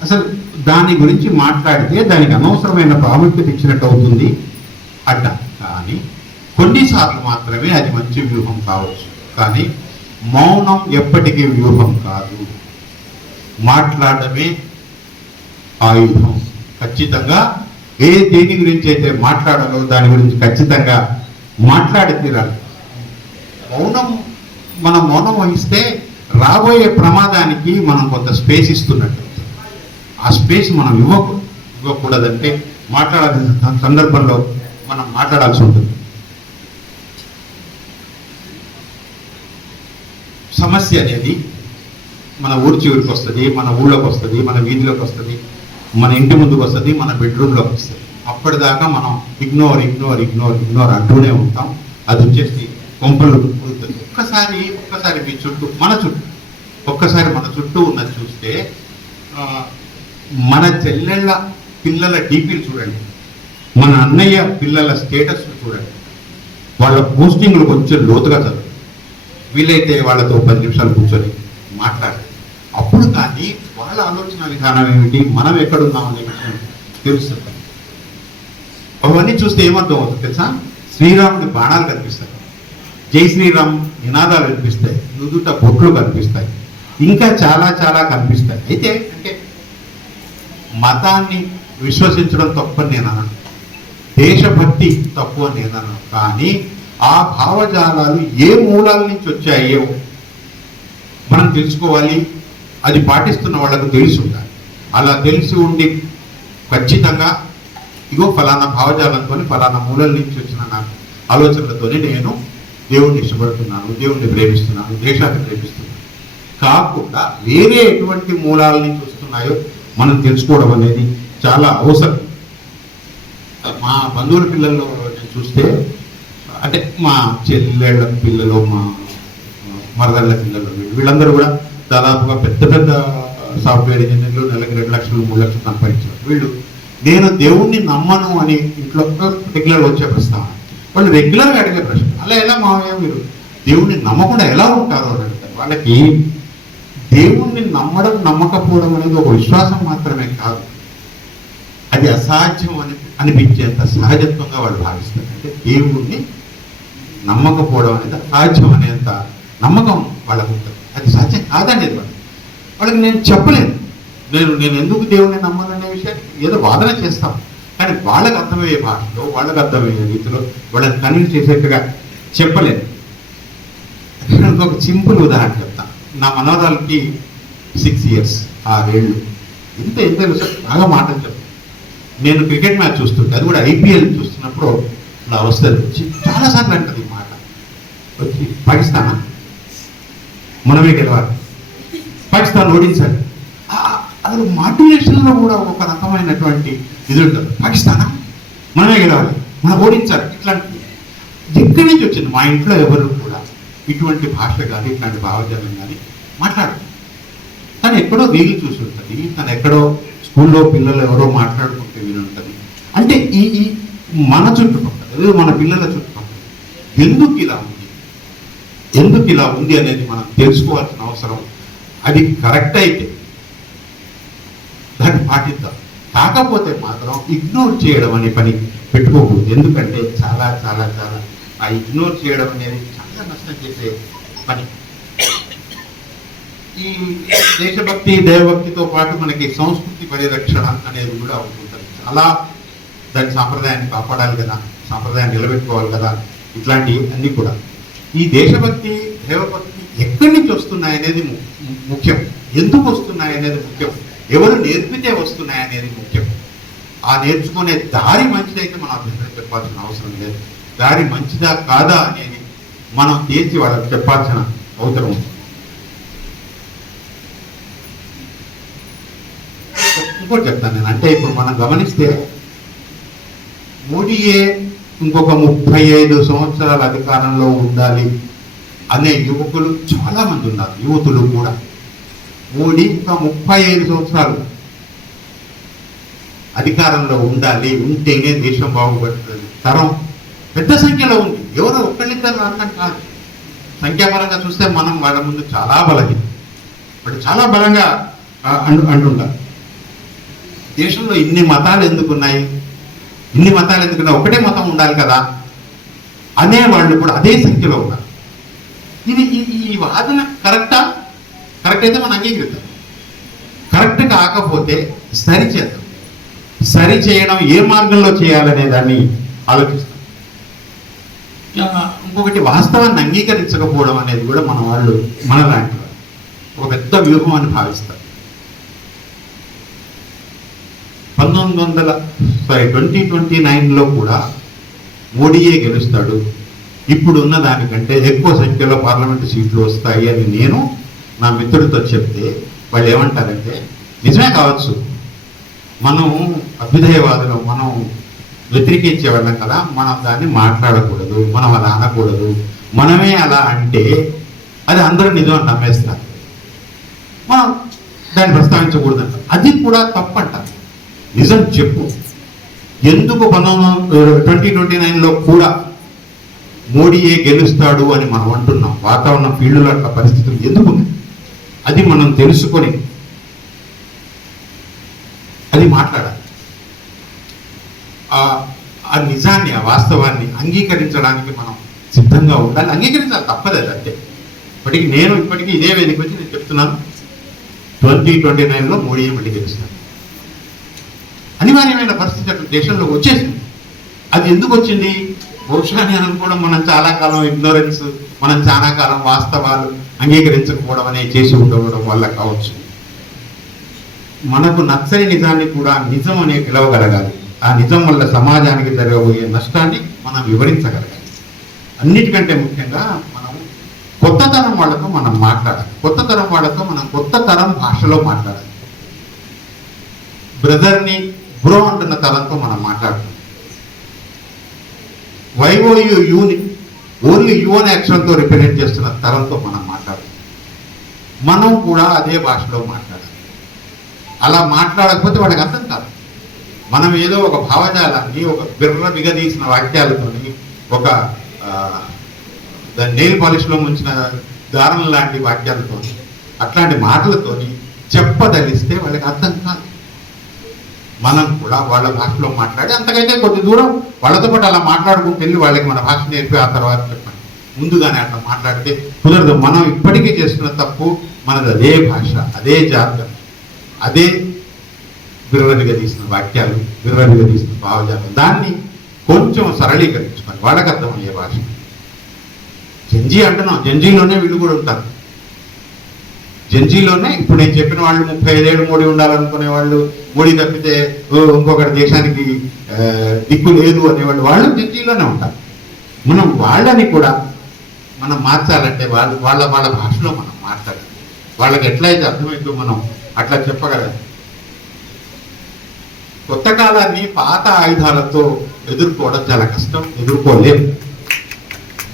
అసలు దాని గురించి మాట్లాడితే దానికి అనవసరమైన ప్రాముఖ్యత ఇచ్చినట్టు అవుతుంది అడ్డ. కానీ కొన్నిసార్లు మాత్రమే అది మంచి వ్యూహం కావచ్చు. కానీ మౌనం ఎప్పటికీ వ్యూహం కాదు. మాట్లాడమే ఆయుధం. ఖచ్చితంగా దేని గురించి అయితే మాట్లాడాలో దాని గురించి ఖచ్చితంగా మాట్లాడి తీరాలి. మనం మౌనం వహిస్తే రాబోయే ప్రమాదానికి మనం కొంత స్పేస్ ఇస్తున్నట్టు. ఆ స్పేస్ మనం ఇవ్వకూడదంటే మాట్లాడాల్సిన సందర్భంలో మనం మాట్లాడాల్సి ఉంటుంది. సమస్య అనేది మన ఊరి చివరికి వస్తుంది, మన ఊళ్ళోకి వస్తుంది, మన వీధిలోకి వస్తుంది, మన ఇంటి ముందుకు వస్తుంది, మన బెడ్రూమ్లోకి వస్తుంది. అప్పటిదాకా మనం ఇగ్నోర్ అంటూనే ఉంటాం. అది వచ్చేసి కొంపలు ఉంటుంది. ఒక్కసారి మీ చుట్టూ ఒక్కసారి మన చుట్టూ ఉన్నది చూస్తే మన చెల్లెళ్ళ పిల్లల డీపీలు చూడండి, మన అన్నయ్య పిల్లల స్టేటస్ చూడండి, వాళ్ళ పోస్టింగ్లు కొంచెం లోతుగా చదవండి. వీలైతే వాళ్ళతో 10 నిమిషాలు కూర్చొని మాట్లాడాలి. అప్పుడు కానీ వాళ్ళ ఆలోచన విధానం ఏమిటి, మనం ఎక్కడున్నాం అనే విషయం తెలుస్తుంది. అవన్నీ చూస్తే ఏమర్థం అవుతుంది తెలుసా? శ్రీరాముడి బాణాలు కనిపిస్తాయి, జై శ్రీరామ్ నినాదాలు కనిపిస్తాయి, నుదుట బొట్లు కనిపిస్తాయి, ఇంకా చాలా చాలా కనిపిస్తాయి. అయితే అంటే మతాన్ని విశ్వసించడం తప్పని నేను అనను, దేశభక్తి తప్పు అని నేను అనను. కానీ ఆ భావజాలాలు ఏ మూలాల నుంచి వచ్చాయో మనం తెలుసుకోవాలి. అది పాటిస్తున్న వాళ్ళకు తెలిసి ఉండాలి. అలా తెలిసి ఉండి ఖచ్చితంగా ఇగో ఫలానా భావజాలంతో ఫలానా మూలాల నుంచి వచ్చిన నా ఆలోచనలతోనే నేను దేవుణ్ణి ఇష్టపడుతున్నాను, దేవుణ్ణి ప్రేమిస్తున్నాను, దేశాన్ని ప్రేమిస్తున్నాను కాకుండా వేరే ఎటువంటి మూలాల నుంచి వస్తున్నాయో మనం తెలుసుకోవడం అనేది చాలా అవసరం. మా బంధువుల పిల్లల్లో నేను చూస్తే, అంటే మా చెల్లెళ్ళ పిల్లలు, మా మరదళ్ళ పిల్లలు, వీళ్ళందరూ కూడా దాదాపుగా పెద్ద సాఫ్ట్వేర్ ఇంజనీర్లు, నెలకు 2 లక్షలు 3 లక్షలు సంపాదించారు. వీళ్ళు నేను దేవుణ్ణి నమ్మను అని ఇంట్లో రెగ్యులర్గా వచ్చే ప్రస్తావన. వాళ్ళు రెగ్యులర్గా అడిగే ప్రశ్న, అలా ఎలా మావయ్య మీరు దేవుణ్ణి నమ్మకుండా ఎలా ఉంటారు అని అడుగుతారు. వాళ్ళకి దేవుణ్ణి నమ్మడం నమ్మకపోవడం అనేది ఒక విశ్వాసం మాత్రమే కాదు, అది అసాధ్యం అని అనిపించేంత సహజత్వంగా వాళ్ళు భావిస్తారు. అంటే దేవుణ్ణి నమ్మకపోవడం అనేది అసాధ్యం అనేంత నమ్మకం వాళ్ళకు ఉంటుంది. అది సాధ్యం కాదనేది వాళ్ళకి నేను చెప్పలేను. నేను ఎందుకు దేవుణ్ణి నమ్మననే విషయాన్ని ఏదో వాదన చేస్తాం, కానీ వాళ్ళకి అర్థమయ్యే భాషలో, వాళ్ళకి అర్థమయ్యే రీతిలో వాళ్ళని కన్విన్స్ చేసేట్టుగా చెప్పలేను. ఒక సింపుల్ ఉదాహరణ చెప్తాను. నా మనవరాలకి 6 years 6 ఏళ్ళు. ఇంత తెలుసు, బాగా మాటలు చెప్తాను. నేను క్రికెట్ మ్యాచ్ చూస్తుంటే, అది కూడా IPL చూస్తున్నప్పుడు ఇలా వస్తుంది, వచ్చి చాలాసార్లు అంటది మాట, వచ్చి పాకిస్తానా మనమే గెలవాలి, పాకిస్తాన్ ఓడించాలి. అసలు మాడ్యులేషన్లో కూడా ఒక రకమైనటువంటి ఇది ఉంటుంది. పాకిస్తానా మనమే గెలవాలి, మనం ఓడించాలి, ఇట్లాంటి ఎక్కడి నుంచి వచ్చింది? మా ఇంట్లో ఎవరు కూడా ఇటువంటి భాష కానీ ఇట్లాంటి భావజాలం కానీ మాట్లాడదు. తను ఎక్కడో రీల్ చూసి ఉంటుంది, తను ఎక్కడో స్కూల్లో పిల్లలు ఎవరో మాట్లాడుకుంటే విని ఉంటుంది. అంటే ఈ మన చుట్టుపక్కల, మన పిల్లల చుట్టుపక్కల ఎందుకు ఇలా ఉంది అనేది మనం తెలుసుకోవాల్సిన అవసరం. అది కరెక్ట్ అయితే దాన్ని పాటిద్దాం. కాకపోతే మాత్రం ఇగ్నోర్ చేయడం అనే పని పెట్టుకోకూడదు. ఎందుకంటే చాలా చాలా చాలా ఆ ఇగ్నోర్ చేయడం అనేది చాలా నష్టం చేసే పని. ఈ దేశభక్తి, దైవభక్తితో పాటు మనకి సంస్కృతి పరిరక్షణ అనేది కూడా ఉంటుంది. చాలా దాని సాంప్రదాయాన్ని కాపాడాలి కదా, సాంప్రదాయాన్ని నిలబెట్టుకోవాలి కదా, ఇట్లాంటివి అన్నీ కూడా. ఈ దేశభక్తి, దైవభక్తి ఎక్కడి నుంచి వస్తున్నాయి అనేది ముఖ్యం, ఎందుకు వస్తున్నాయి అనేది ముఖ్యం, ఎవరు నేర్పితే వస్తున్నాయి అనేది ముఖ్యం. ఆ నేర్చుకునే దారి మంచిదైతే మనం అభ్యంతరం చెప్పాల్సిన అవసరం లేదు. దారి మంచిదా కాదా అనేది మనం తేల్చి వాళ్ళకి చెప్పాల్సిన అవసరం ఉంది. ఇంకోటి చెప్తాను నేను, అంటే ఇప్పుడు మనం గమనిస్తే మోడీయే ఇంకొక 35 సంవత్సరాల అధికారంలో ఉండాలి అనే యువకులు చాలా మంది ఉన్నారు, యువతులు కూడా. మోడీ ఇంకా 35 సంవత్సరాలు అధికారంలో ఉంటేనే దేశం బాగుపడుతుంది తరం పెద్ద సంఖ్యలో ఉంది. ఎవరో ఒక్కళ్ళిద్దరు అర్థం కాదు. సంఖ్యాపరంగా చూస్తే మనం వాళ్ళ ముందు చాలా బలహీనం. వాళ్ళు చాలా బలంగా అంటుంటారు. దేశంలో ఇన్ని మతాలు ఎందుకున్నాయి, ఇన్ని మతాలు ఎందుకున్నాయి, ఒకటే మతం ఉండాలి కదా అనేవాళ్ళు కూడా అదే సంఖ్యలో ఉన్నారు. ఇది ఈ వాదన కరెక్ట్ అయితే మనం అంగీకరిద్దాం. కరెక్ట్ కాకపోతే సరిచేద్దాం. సరి చేయడం ఏ మార్గంలో చేయాలనే దాన్ని ఆలోచిస్తాం. ఇంకొకటి, వాస్తవాన్ని అంగీకరించకపోవడం అనేది కూడా మన వాళ్ళు మనలాంటి వాళ్ళు ఒక పెద్ద వ్యూహం అని భావిస్తారు. 2029లో కూడా మోడీయే గెలుస్తాడు, ఇప్పుడున్న దానికంటే ఎక్కువ సంఖ్యలో పార్లమెంటు సీట్లు వస్తాయి అని నేను నా మిత్రుడితో చెప్తే వాళ్ళు ఏమంటారంటే, నిజమే కావచ్చు, మనం అభ్యుదయవాదులు, మనం వ్యతిరేకించే వాళ్ళం కదా, మనం దాన్ని మాట్లాడకూడదు, మనం అలా అనకూడదు, మనమే అలా అంటే అది అందరూ నిజం అని నమ్మేస్తారు, మనం దాన్ని ప్రస్తావించకూడదంట. అది కూడా తప్పంట. నిజం చెప్పు, ఎందుకు 2029లో కూడా మోడీయే గెలుస్తాడు అని మనం అంటున్నాం? వాతావరణం ఫీల్డ్లో అట్లా పరిస్థితులు ఎందుకు? అది మనం తెలుసుకొని అది మాట్లాడాలి. ఆ నిజాన్ని, ఆ వాస్తవాన్ని అంగీకరించడానికి మనం సిద్ధంగా ఉండాలి. అంగీకరించాలి, తప్పలేదు అంతే. ఇప్పటికీ ఇదే వేదిక వచ్చి నేను చెప్తున్నాను, 2029లో మోడీ మళ్ళీ గెలుస్తాడు. అనివార్యమైన పరిస్థితి అట్లా దేశంలో వచ్చేసింది. అది ఎందుకు వచ్చింది? బహుశా నేను అనుకోవడం, మనం చాలా కాలం ఇగ్నోరెన్స్, మనం చాలా కాలం వాస్తవాలు అంగీకరించకపోవడం అనేది చేసి ఉండడం వల్ల కావచ్చు. మనకు నచ్చని నిజాన్ని కూడా నిజం అనే పిలవగలగాలి. ఆ నిజం వల్ల సమాజానికి జరగబోయే నష్టాన్ని మనం వివరించగలగాలి. అన్నిటికంటే ముఖ్యంగా మనం కొత్త తరం వాళ్ళతో మనం మాట్లాడాలి. కొత్త తరం వాళ్ళతో మనం కొత్త తరం భాషలో మాట్లాడాలి. బ్రదర్ని బ్రో అంటున్న తరంతో మనం మాట్లాడుతాం. యూని ఓన్లీ యూ అనే అక్షరంతో రిప్రజెంట్ చేస్తున్న తరంతో మనం మాట్లాడుతాం. మనం కూడా అదే భాషలో మాట్లాడాలి. అలా మాట్లాడకపోతే వాళ్ళకి అర్థం కాదు. మనం ఏదో ఒక భావజాలాన్ని ఒక బిగదీసిన వాక్యాలతోని, ఒక నెయిల్ పాలిష్లో ముంచిన దారం లాంటి వాక్యాలతోని, అట్లాంటి మాటలతోని చెప్పదలిస్తే వాళ్ళకి అర్థం కాదు. మనం కూడా వాళ్ళ భాషలో మాట్లాడి, అంతకైతే కొద్ది దూరం వాళ్ళతో పాటు అలా మాట్లాడుకుంటూ వెళ్ళి వాళ్ళకి మన భాష నేర్పి ఆ తర్వాత చెప్పండి. ముందుగానే అట్లా మాట్లాడితే కుదరదు. మనం ఇప్పటికీ చేస్తున్న తప్పు, మనది అదే భాష, అదే జాతకం, అదే విర్రవిగా తీసిన వాక్యాలు, విర్రవిగా తీసిన భావజాలం. దాన్ని కొంచెం సరళీకరించుకొని వాళ్ళకి అర్థమయ్యే భాష. జంజీ అంటున్నాం, జంజీలోనే వీళ్ళు కూడా ఉంటారు. జంజీలోనే ఇప్పుడు నేను చెప్పిన వాళ్ళు 35 ఏళ్ళు మోడీ ఉండాలనుకునే వాళ్ళు, మోడీ తప్పితే ఇంకొకటి దేశానికి దిక్కు లేదు అనేవాళ్ళు, వాళ్ళు జంజీలోనే ఉంటారు. మనం వాళ్ళని కూడా మనం మార్చాలంటే వాళ్ళ భాషలో మనం మాట్లాడాలి. వాళ్ళకి ఎట్లయితే అర్థమైందో మనం అట్లా చెప్పగలం. కొత్త కాలాన్ని పాత ఆయుధాలతో ఎదుర్కోవడం చాలా కష్టం, ఎదుర్కోలేము.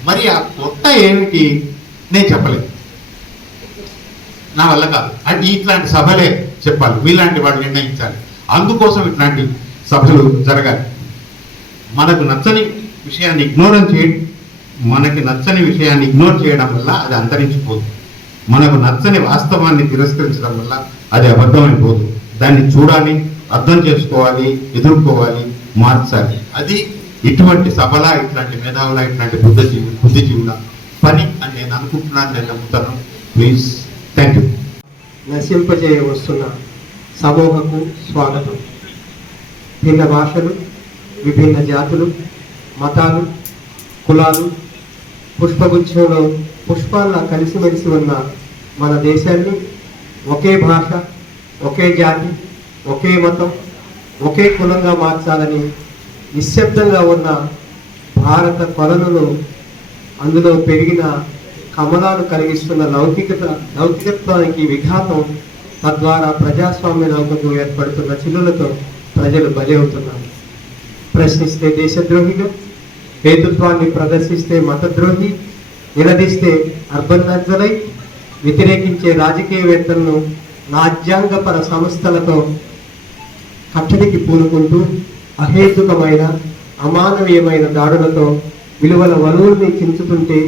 మరి ఆ కొత్త ఏమిటి నేను చెప్పలేదు, నా వల్ల కాదు. అంటే ఇట్లాంటి సభలే చెప్పాలి, మీలాంటి వాళ్ళు నిర్ణయించాలి. అందుకోసం ఇట్లాంటి సభలు జరగాలి. మనకు నచ్చని విషయాన్ని ఇగ్నోర్ చేయడం వల్ల అది అంతరించిపోదు. మనకు నచ్చని వాస్తవాన్ని తిరస్కరించడం వల్ల అది అబద్ధమైపోదు. దాన్ని చూడాలి, అర్థం చేసుకోవాలి, ఎదుర్కోవాలి, మార్చాలి. అది ఇటువంటి సభల, ఇట్లాంటి మేధావుల, ఇట్లాంటి బుద్ధిజీవుల పని అని నేను అనుకుంటున్నాను, నేను నమ్ముతాను. Please, thank you. నశింపజేయ వస్తున్న సమూహకు స్వాగతం. భిన్న భాషలు, విభిన్న జాతులు, మతాలు, కులాలు, పుష్పగుచ్చంలో పుష్పాల్లా కలిసిమెలిసి ఉన్న మన దేశాన్ని ఒకే భాష, ఒకే జాతి, ఒకే మతం, ఒకే కులంగా మార్చాలని నిశ్శబ్దంగా ఉన్న భారత కొలనులు, అందులో పెరిగిన కమలాలు కలిగిస్తున్న లౌకికత్వానికి విఘాతం, తద్వారా ప్రజాస్వామ్య నౌకకు ఏర్పడుతున్న చిల్లులతో ప్రజలు బలి అవుతున్నారు. ప్రశ్నిస్తే దేశద్రోహిగా, హేతుత్వాన్ని ప్రదర్శిస్తే మతద్రోహి, నిలదీస్తే అర్బన్ నక్సలై, వ్యతిరేకించే రాజకీయవేత్తలను రాజ్యాంగపర సంస్థలతో కట్టడికి పూనుకుంటూ అహేతుకమైన, అమానవీయమైన దాడులతో విలువల వలువుల్ని చించుతుంటే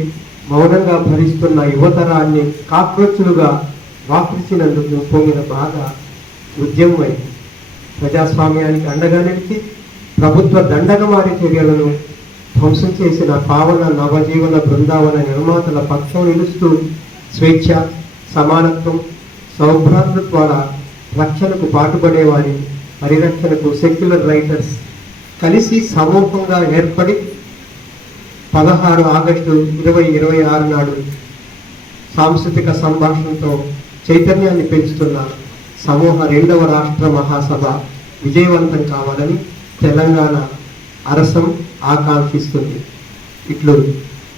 మౌనంగా భరిస్తున్న యువతరాన్ని కాక్రోచులుగా వాకృచినందుకు పొంగిన బాధ ఉద్యమమైంది. ప్రజాస్వామ్యానికి అండగా నిలిచి ప్రభుత్వ దండగమారి చర్యలను ధ్వంసం చేసిన పావన నవజీవన బృందావన నిర్మాతల పక్షం నిలుస్తూ స్వేచ్ఛ, సమానత్వం, సౌభ్రాతృత్వాల రక్షణకు పాటుపడేవారి పరిరక్షణకు సెక్యులర్ రైటర్స్ కలిసి సమూహంగా ఏర్పడి 16 ఆగస్టు 2026 నాడు సాంస్కృతిక సంభాషణతో చైతన్యాన్ని పెంచుతున్న సమూహ 2వ రాష్ట్ర మహాసభ విజయవంతం కావాలని తెలంగాణ అరసం ఆకాంక్షిస్తుంది. ఇట్లు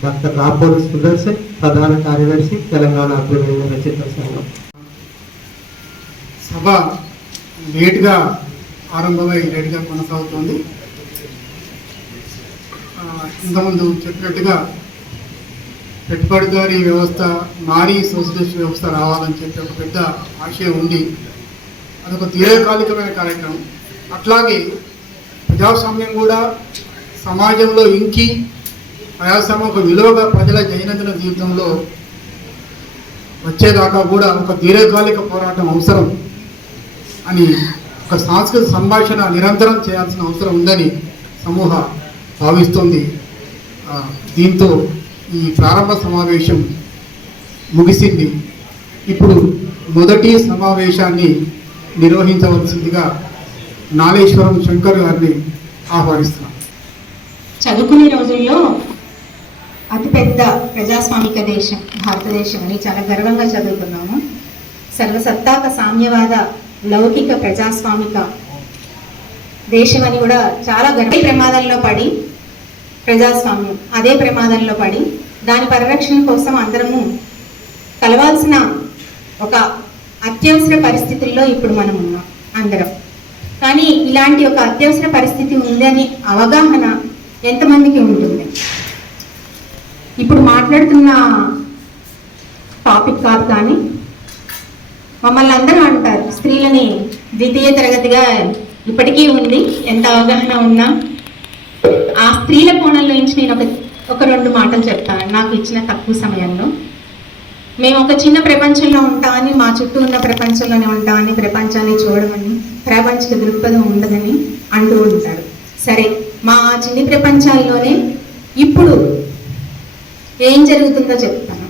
డాక్టర్ రాపోలు సుదర్శన్, ప్రధాన కార్యదర్శి, తెలంగాణ అగ్రగణ్య రచయితల సంఘం. సభ లేట్గా ఆరంభమై లేట్గా కొనసాగుతుంది. ఇంతకుముందు చెప్పినట్టుగా పెట్టుబడిదారీ వ్యవస్థ మారి సోషలిస్ట్ వ్యవస్థ రావాలని చెప్పి ఒక పెద్ద ఆశయం ఉంది. అదొక దీర్ఘకాలికమైన కార్యక్రమం. అట్లాగే ప్రజాస్వామ్యం కూడా సమాజంలో ఇంకి ప్రజాస్వామ్యం ఒక విలువగా ప్రజల దైనందిన జీవితంలో వచ్చేదాకా కూడా ఒక దీర్ఘకాలిక పోరాటం అవసరం అని, ఒక సాంస్కృతిక సంభాషణ నిరంతరం చేయాల్సిన అవసరం ఉందని సమూహ భావిస్తోంది. దీంతో ఈ ప్రారంభ సమావేశం ముగిసింది. ఇప్పుడు మొదటి సమావేశాన్ని నిర్వహించవలసిందిగా నాలేశ్వరం శంకర్ గారిని ఆహ్వానిస్తున్నాం. చదువుకునే రోజుల్లో అతిపెద్ద ప్రజాస్వామిక దేశం భారతదేశం అని చాలా గర్వంగా చదువుకున్నాము. సర్వసత్తాక సామ్యవాద లౌకిక ప్రజాస్వామిక దేశం అని కూడా చాలా ప్రమాదంలో పడి, ప్రజాస్వామ్యం అదే ప్రమాదంలో పడి దాని పరిరక్షణ కోసం అందరము కలవాల్సిన ఒక అత్యవసర పరిస్థితుల్లో ఇప్పుడు మనం ఉన్నాం అందరం. కానీ ఇలాంటి ఒక అత్యవసర పరిస్థితి ఉందని అవగాహన ఎంతమందికి ఉంటుంది? ఇప్పుడు మాట్లాడుతున్న టాపిక్ కాదు, కానీ మమ్మల్ని అందరూ అంటారు స్త్రీలని ద్వితీయ తరగతిగా ఇప్పటికీ ఉంది. ఎంత అవగాహన ఉన్నా ఆ స్త్రీల కోణంలో నుంచి నేను ఒక 2 మాటలు చెప్తాను. నాకు ఇచ్చిన తక్కువ సమయంలో మేము ఒక చిన్న ప్రపంచంలో ఉంటామని, మా చుట్టూ ఉన్న ప్రపంచంలోనే ఉంటామని, ప్రపంచాన్ని చూడమని, ప్రాపంచిక దృక్పథం ఉండదని అంటూ ఉంటారు. సరే, మా చిన్ని ప్రపంచాల్లోనే ఇప్పుడు ఏం జరుగుతుందో చెప్తాను.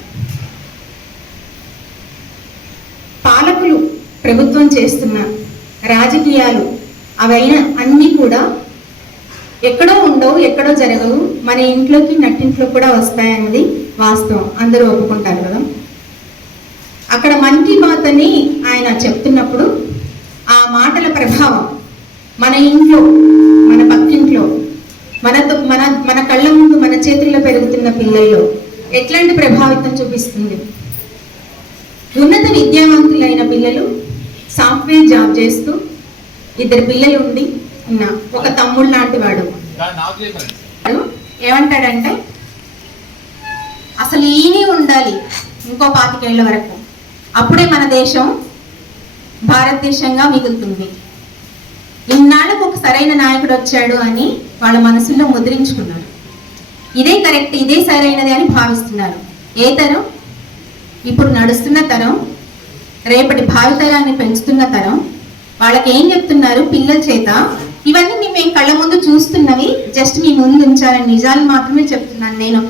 పాలకులు ప్రభుత్వం చేస్తున్న రాజకీయాలు అవైనా అన్నీ కూడా ఎక్కడో ఉండవు, ఎక్కడో జరగవు, మన ఇంట్లోకి నట్టింట్లో కూడా వస్తాయన్నది వాస్తవం, అందరూ ఒప్పుకుంటారు కదా. అక్కడ మన్ కీ బాత్ అని ఆయన చెప్తున్నప్పుడు ఆ మాటల ప్రభావం మన ఇంట్లో, మన పక్కింట్లో, మన కళ్ళ ముందు మన చేతుల్లో పెరుగుతున్న పిల్లల్లో ఎట్లాంటి ప్రభావితం చూపిస్తుంది? ఉన్నత విద్యావంతులైన పిల్లలు సాఫ్ట్వేర్ జాబ్ చేస్తూ 2 పిల్లలు ఉండి ఉన్న ఒక తమ్ముడు లాంటి వాడు ఏమంటాడంటే, అసలు ఈయనే ఉండాలి ఇంకో 25 ఏళ్ల వరకు, అప్పుడే మన దేశం భారతదేశంగా మిగులుతుంది. ఇన్నాళ్ళకు ఒక సరైన నాయకుడు వచ్చాడు అని వాళ్ళ మనసుల్లో ముద్రించుకున్నారు. ఇదే కరెక్ట్, ఇదే సరైనది అని భావిస్తున్నారు. ఏ తరం? ఇప్పుడు నడుస్తున్న తరం, రేపటి భావితరాన్ని పెంచుతున్న తరం. వాళ్ళకి ఏం చెప్తున్నారు పిల్లల చేత? ఇవన్నీ మేము కళ్ళ ముందు చూస్తున్నవి, జస్ట్ మీ ముందు ఉంచాలని నిజాలు మాత్రమే చెప్తున్నాను నేను.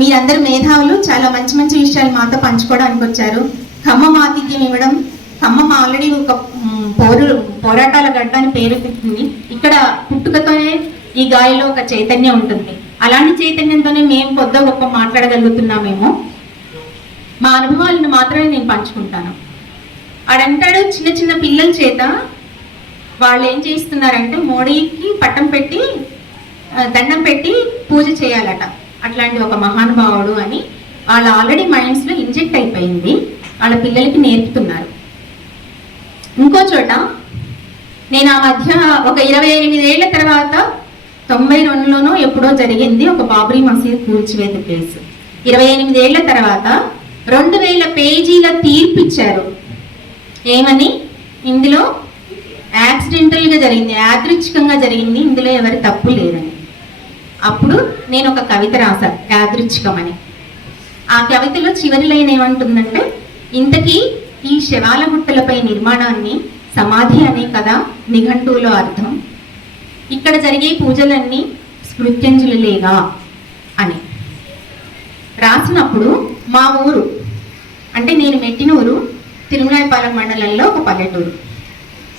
మీరందరూ మేధావులు, చాలా మంచి మంచి విషయాలు మాతో పంచుకోవడానికి వచ్చారు. ఖమ్మం ఆతిథ్యం ఇవ్వడం, ఖమ్మం ఆల్రెడీ ఒక పోరాటాల గడ్డ అని పేరు పెట్టింది. ఇక్కడ పుట్టుకతోనే ఈ గాలిలో ఒక చైతన్యం ఉంటుంది. అలాంటి చైతన్యంతోనే మేము కొద్ద గొప్ప మాట్లాడగలుగుతున్నామేమో. మా అనుభవాలను మాత్రమే నేను పంచుకుంటాను. ఆడంటాడు చిన్న చిన్న పిల్లల చేత వాళ్ళు ఏం చేస్తున్నారంటే మోడీకి పట్టం పెట్టి దండం పెట్టి పూజ చేయాలట. అట్లాంటి ఒక మహానుభావుడు అని వాళ్ళ ఆల్రెడీ మైండ్స్లో ఇంజెక్ట్ అయిపోయింది, వాళ్ళ పిల్లలకి నేర్పుతున్నారు. ఇంకో చోట నేను ఆ మధ్య ఒక 28 ఏళ్ల తర్వాత 92లోనో ఎప్పుడో జరిగింది ఒక బాబ్రీ మసీద్ కూల్చివేత కేసు. 28 ఏళ్ల తర్వాత 2000 పేజీల తీర్పు ఇచ్చారు. ఏమని? ఇందులో యాక్సిడెంటల్గా జరిగింది, యాదృచ్ఛికంగా జరిగింది, ఇందులో ఎవరి తప్పు లేదని. అప్పుడు నేను ఒక కవిత రాశా, యాదృచ్ఛికమని. ఆ కవితలో చివరి లైన్ ఏమంటుందంటే, ఇంతకీ ఈ శవాల గుట్టలపై నిర్మాణాన్ని సమాధి అనే కదా నిఘంటువులో అర్థం. ఇక్కడ జరిగే పూజలన్నీ స్మృత్యంజలులేగా అని రాసినప్పుడు మా ఊరు అంటే నేను మెట్టిన ఊరు తిరుమలాయపాలెం మండలంలో ఒక పల్లెటూరు.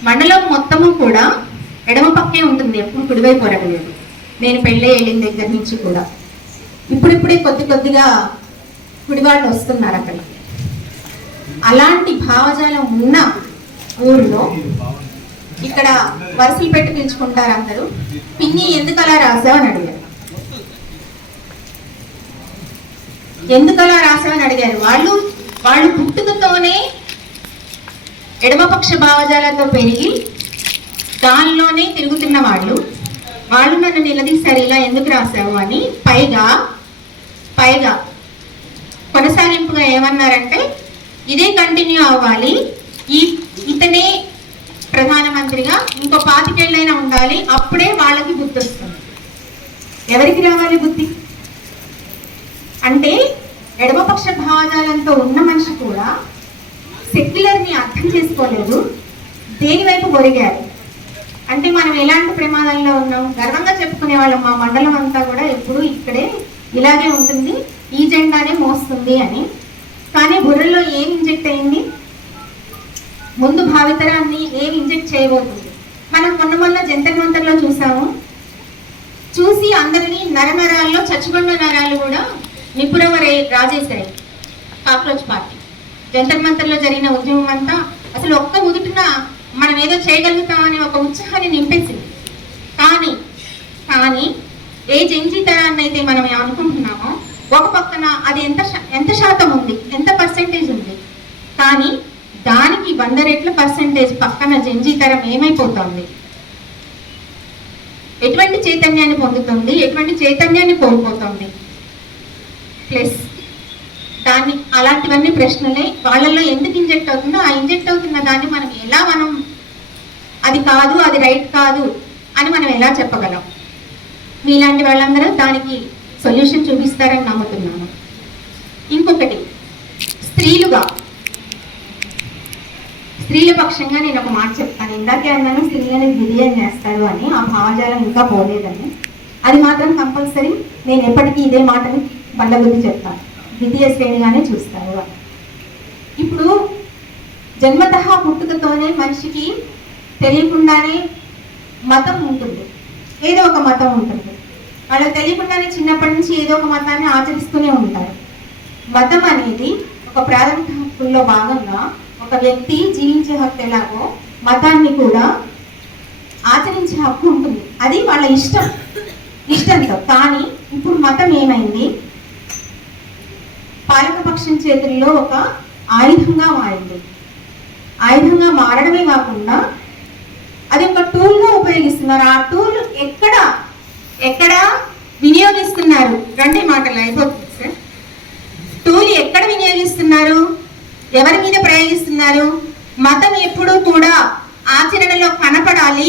మండలం మొత్తము కూడా ఎడమ పక్కే ఉంటుంది, ఎప్పుడు కుడివైపు పొరగలేదు. నేను పెళ్ళి వెళ్ళిన దగ్గర నుంచి కూడా ఇప్పుడిప్పుడే కొద్దిగా కుడివాళ్ళు వస్తున్నారు అక్కడికి. అలాంటి భావజాలం ఉన్న ఊరిలో ఇక్కడ వరుసలు పెట్టి పిలుచుకుంటారు అందరూ. పిన్ని ఎందుకు అలా రాసావు అని అడిగారు. ఎందుకలా రాసావని అడిగారు. వాళ్ళు పుట్టుకతోనే ఎడమపక్ష భావజాలతో పెరిగి దానిలోనే తిరుగుతున్న వాళ్ళు నన్ను నిలదీశారు ఇలా ఎందుకు రాసావు అని. పైగా కొనసాగింపుగా ఏమన్నారంటే ఇదే కంటిన్యూ అవ్వాలి, ఇతనే ప్రధానమంత్రిగా ఇంకో 25 ఏళ్ళైనా ఉండాలి, అప్పుడే వాళ్ళకి బుద్ధి వస్తుంది. ఎవరికి రావాలి బుద్ధి అంటే ఎడమపక్ష భావజాలంతో ఉన్న మనిషి కూడా సెక్యులర్ని అర్థం చేసుకోలేదు, దేని వైపు ఒరిగారు. అంటే మనం ఎలాంటి ప్రమాదంలో ఉన్నాం గర్వంగా చెప్పుకునే వాళ్ళం. మా మండలం అంతా కూడా ఎప్పుడు ఇక్కడే ఇలాగే ఉంటుంది, ఈ జెండానే మోస్తుంది అని. కానీ బుర్రలో ఏం ఇంజెక్ట్ అయింది, ముందు భావితరాన్ని ఏం ఇంజెక్ట్ చేయబోతుంది. మనం మొన్న జంతర్ మంతర్లో చూసి అందరినీ నరనరాల్లో చచ్చుకున్న నరాలు కూడా నిపుణవ రాజేశాయి కాక్రోచ్ పార్టీ. జంతర్ మంతర్లో జరిగిన ఉద్యమం అంతా అసలు ఒక్క ఉదుటిన మనం ఏదో చేయగలుగుతామని ఒక ఉత్సాహాన్ని నింపేసింది. కానీ ఏ జంజీ తరాన్ని అయితే మనం అనుకుంటున్నామో ఒక పక్కన అది ఎంత శాతం ఉంది, ఎంత పర్సెంటేజ్ ఉంది, కానీ దానికి 100 రెట్ల పర్సెంటేజ్ పక్కన జంజీ తరం ఏమైపోతుంది, ఎటువంటి చైతన్యాన్ని పొందుతుంది, ఎటువంటి చైతన్యాన్ని కోల్పోతుంది. ప్లస్ దాన్ని అలాంటివన్నీ ప్రశ్నలే వాళ్ళల్లో ఎందుకు ఇంజెక్ట్ అవుతుందో ఆ ఇంజెక్ట్ అవుతున్న దాన్ని మనం అది కాదు, అది రైట్ కాదు అని మనం ఎలా చెప్పగలం. మీలాంటి వాళ్ళందరూ దానికి సొల్యూషన్ చూపిస్తారని నమ్ముతున్నాను. ఇంకొకటి, స్త్రీల పక్షంగా నేను ఒక మాట చెప్తాను. ఇందాకే అన్నాను స్త్రీలని విధియం చేస్తారు అని, ఆ భావజాలం ఇంకా పోలేదని. అది మాత్రం కంపల్సరీ నేను ఎప్పటికీ ఇదే మాటని బల్లబుద్ధి చెప్తాను, ద్వితీయ శ్రేణిగానే చూస్తారు అని. ఇప్పుడు జన్మతః పుట్టుకతోనే మనిషికి తెలియకుండానే మతం ఉంటుంది, ఏదో ఒక మతం ఉంటుంది. వాళ్ళకి తెలియకుండానే చిన్నప్పటి నుంచి ఏదో ఒక మతాన్ని ఆచరిస్తూనే ఉంటారు. మతం అనేది ఒక ప్రాథమిక హక్కుల్లో భాగంగా ఒక వ్యక్తి జీవించే హక్కు ఎలాగో మతాన్ని కూడా ఆచరించే హక్కు ఉంటుంది. అది వాళ్ళ ఇష్టంతో. కానీ ఇప్పుడు మతం ఏమైంది, పాలకపక్షం చేతుల్లో ఒక ఆయుధంగా మారింది. ఆయుధంగా మారడమే కాకుండా అది ఒక టూల్గా ఉపయోగిస్తున్నారు. ఆ టూల్ ఎక్కడ వినియోగిస్తున్నారు, రెండు మాటలు అయిపోతుంది సార్. టూల్ ఎక్కడ వినియోగిస్తున్నారు, ఎవరి మీద ప్రయోగిస్తున్నారు. మతం ఎప్పుడూ కూడా ఆచరణలో కనపడాలి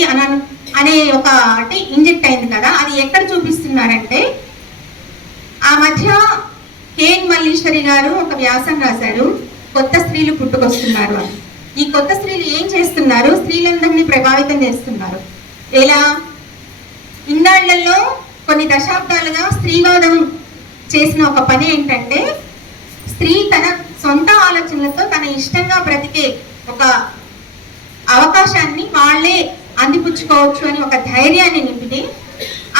అనే ఒకటి ఇంజెక్ట్ అయింది కదా, అది ఎక్కడ చూపిస్తున్నారంటే ఆ మధ్య కేఎన్ మల్లీశ్వరి గారు ఒక వ్యాసం రాశారు, కొత్త స్త్రీలు పుట్టుకొస్తున్నారు అని. ఈ కొత్త స్త్రీలు ఏం చేస్తున్నారు, స్త్రీలందరినీ ప్రభావితం చేస్తున్నారు. ఎలా, ఇన్నాళ్లలో కొన్ని దశాబ్దాలుగా స్త్రీవాదం చేసిన ఒక పని ఏంటంటే స్త్రీ తన సొంత ఆలోచనలతో తన ఇష్టంగా బ్రతికే ఒక అవకాశాన్ని వాళ్ళే అందిపుచ్చుకోవచ్చు అని ఒక ధైర్యాన్ని నింపితే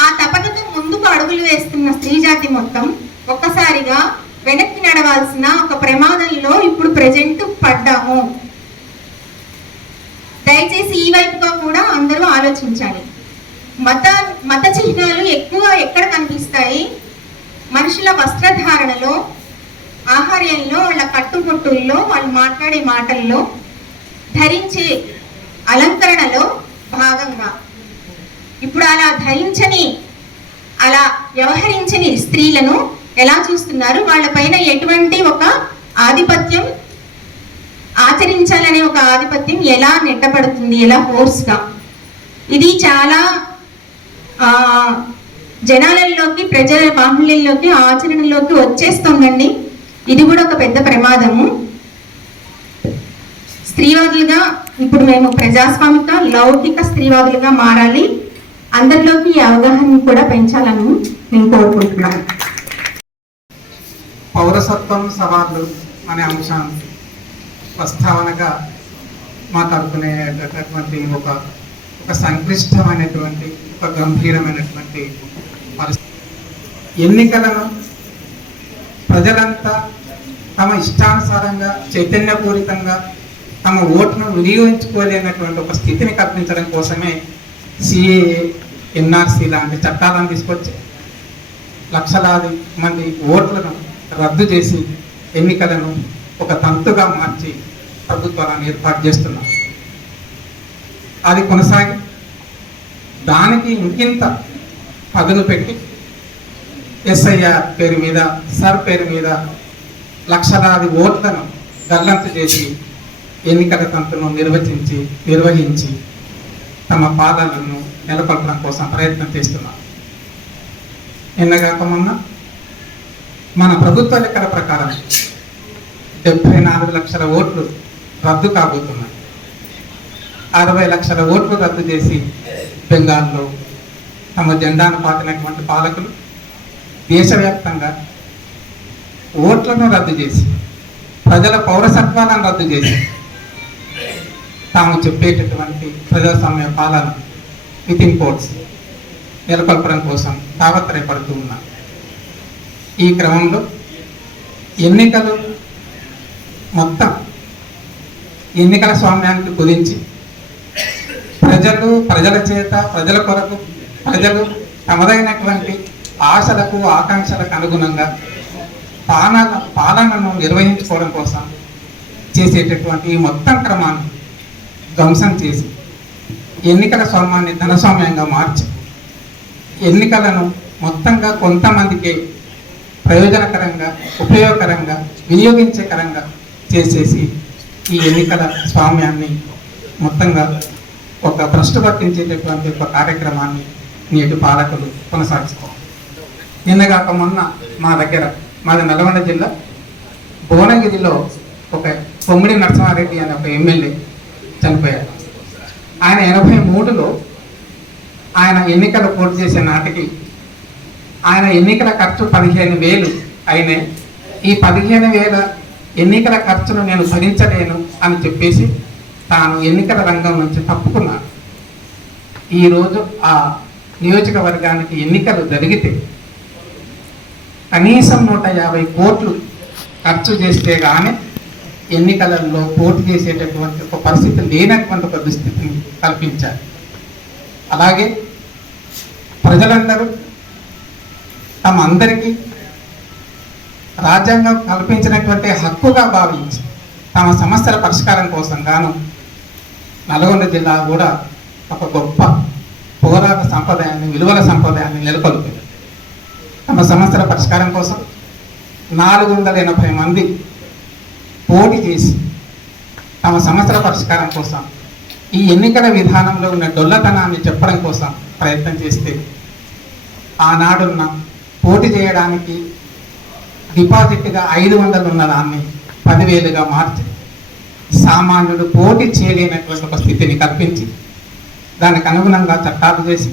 ఆ తపనతో ముందుకు అడుగులు వేస్తున్న స్త్రీ జాతి మొత్తం ఒక్కసారిగా వెనక్కి నడవాల్సిన ఒక ప్రమాదంలో ఇప్పుడు ప్రెజెంట్ పడ్డాము. దయచేసి ఈ వైపుగా కూడా అందరూ ఆలోచించాలి. మత చిహ్నాలు ఎక్కువ ఎక్కడ కనిపిస్తాయి, మనుషుల వస్త్రధారణలో, ఆహార్యంలో, వాళ్ళ కట్టుబొట్టుల్లో, వాళ్ళు మాట్లాడే మాటల్లో, ధరించే అలంకరణలో భాగంగా. ఇప్పుడు అలా ధరించని, అలా వ్యవహరించని స్త్రీలను ఎలా చూస్తున్నారు, వాళ్ళపైన ఎటువంటి ఒక ఆధిపత్యం ఆచరించాలనే ఒక ఆధిపత్యం ఎలా నెట్టబడుతుంది, ఎలా ఫోర్స్గా. ఇది చాలా జనాలలోకి, ప్రజల బాహుళ్యంలోకి, ఆచరణలోకి వచ్చేస్తుందండి. ఇది కూడా ఒక పెద్ద ప్రమాదము. స్త్రీవాదులుగా ఇప్పుడు మేము ప్రజాస్వామిక లౌకిక స్త్రీవాదులుగా మారాలి. అందరిలోకి ఈ అవగాహన కూడా పెంచాలని నేను కోరుకుంటున్నాను. పౌరసత్వం సవాళ్ళు అనే అంశాన్ని ప్రస్తావనగా మాట్లాడుకునేటటువంటి ఒక సంక్లిష్టమైనటువంటి ఒక గంభీరమైనటువంటి పరిస్థితి. ఎన్నికలను ప్రజలంతా తమ ఇష్టానుసారంగా చైతన్యపూరితంగా తమ ఓటును వినియోగించుకోలేనటువంటి ఒక స్థితిని కల్పించడం కోసమే సిఏఏ, ఎన్ఆర్సీ లాంటి చట్టాలను తీసుకొచ్చి లక్షలాది మంది ఓట్లను రద్దు చేసి ఎన్నికలను ఒక తంతుగా మార్చి ప్రభుత్వాలను ఏర్పాటు చేస్తున్నాం. అది కొనసాగి దానికి ఇంకింత పదును పెట్టి ఎస్ఐఆర్ పేరు మీద, సర్ పేరు మీద లక్షలాది ఓట్లను గల్లంతు చేసి ఎన్నికల తంతును నిర్వహించి తమ పాలనను నెలకొల్పడం కోసం ప్రయత్నం చేస్తున్నారు. నిన్నగాక మొన్న మన ప్రభుత్వ లెక్కల ప్రకారం 74 లక్షల ఓట్లు రద్దు కాబోతున్నాయి. 60 లక్షల ఓట్లు రద్దు చేసి బెంగాల్లో తమ జెండాను పాతినటువంటి పాలకులు దేశవ్యాప్తంగా ఓట్లను రద్దు చేసి ప్రజల పౌరసత్వాలను రద్దు చేసి తాము చెప్పేటటువంటి ప్రజాస్వామ్య పాలన వితిన్ కోర్ట్స్ నెలకొల్పడం కోసం తాపత్రయపడుతూ ఉన్నారు. ఈ క్రమంలో ఎన్నికలు మొత్తం ఎన్నికల స్వామ్యానికి కుదించి ప్రజల చేత ప్రజల కొరకు ప్రజలు తమదైనటువంటి ఆశలకు ఆకాంక్షలకు అనుగుణంగా పాలనను నిర్వహించుకోవడం కోసం చేసేటటువంటి ఈ మొత్తం క్రమాన్ని ధ్వంసం చేసి ఎన్నికల స్వామ్యాన్ని ధనస్వామ్యంగా మార్చి ఎన్నికలను మొత్తంగా కొంతమందికి ప్రయోజనకరంగా ఉపయోగకరంగా వినియోగించేకరంగా చేసేసి ఈ ఎన్నికల స్వామ్యాన్ని మొత్తంగా ఒక భ్రష్టు పట్టించేటటువంటి ఒక కార్యక్రమాన్ని నేటి పాలకులు కొనసాగిస్తారు. నిన్నగాక మొన్న మాది నల్గొండ జిల్లా భువనగిరిలో ఒక కొమ్మిడి నరసింహారెడ్డి అనే ఒక ఎమ్మెల్యే చనిపోయారు. ఆయన 83లో ఆయన ఎన్నికలు పోటీ చేసే నాటికి ఆయన ఎన్నికల ఖర్చు 15,000 అయినాయి. ఈ 15,000 ఎన్నికల ఖర్చును నేను భరించలేను అని చెప్పేసి తాను ఎన్నికల రంగం నుంచి తప్పుకున్నాను. ఈరోజు ఆ నియోజకవర్గానికి ఎన్నికలు జరిగితే కనీసం 150 కోట్లు ఖర్చు చేస్తే కానీ ఎన్నికలలో పోటీ చేసేటటువంటి ఒక పరిస్థితి లేనటువంటి ఒక దుస్థితిని కల్పించారు. అలాగే ప్రజలందరూ తమ అందరికీ రాజ్యాంగం కల్పించినటువంటి హక్కుగా భావించి తమ సమస్యల పరిష్కారం కోసం గాను నల్గొండ జిల్లా కూడా ఒక గొప్ప పోరాట సంప్రదాయాన్ని, విలువల సంప్రదాయాన్ని నెలకొల్పింది. తమ సమస్యల పరిష్కారం కోసం 480 మంది పోటీ చేసి తమ సమస్యల పరిష్కారం కోసం ఈ ఎన్నికల విధానంలో ఉన్న డొల్లతనాన్ని చెప్పడం కోసం ప్రయత్నం చేస్తే ఆనాడున్న పోటీ చేయడానికి డిపాజిట్గా 500 ఉన్న దాన్ని 10,000గా మార్చి సామాన్యుడు పోటీ చేయలేనటువంటి ఒక స్థితిని కల్పించి దానికి అనుగుణంగా చట్టాలు చేసి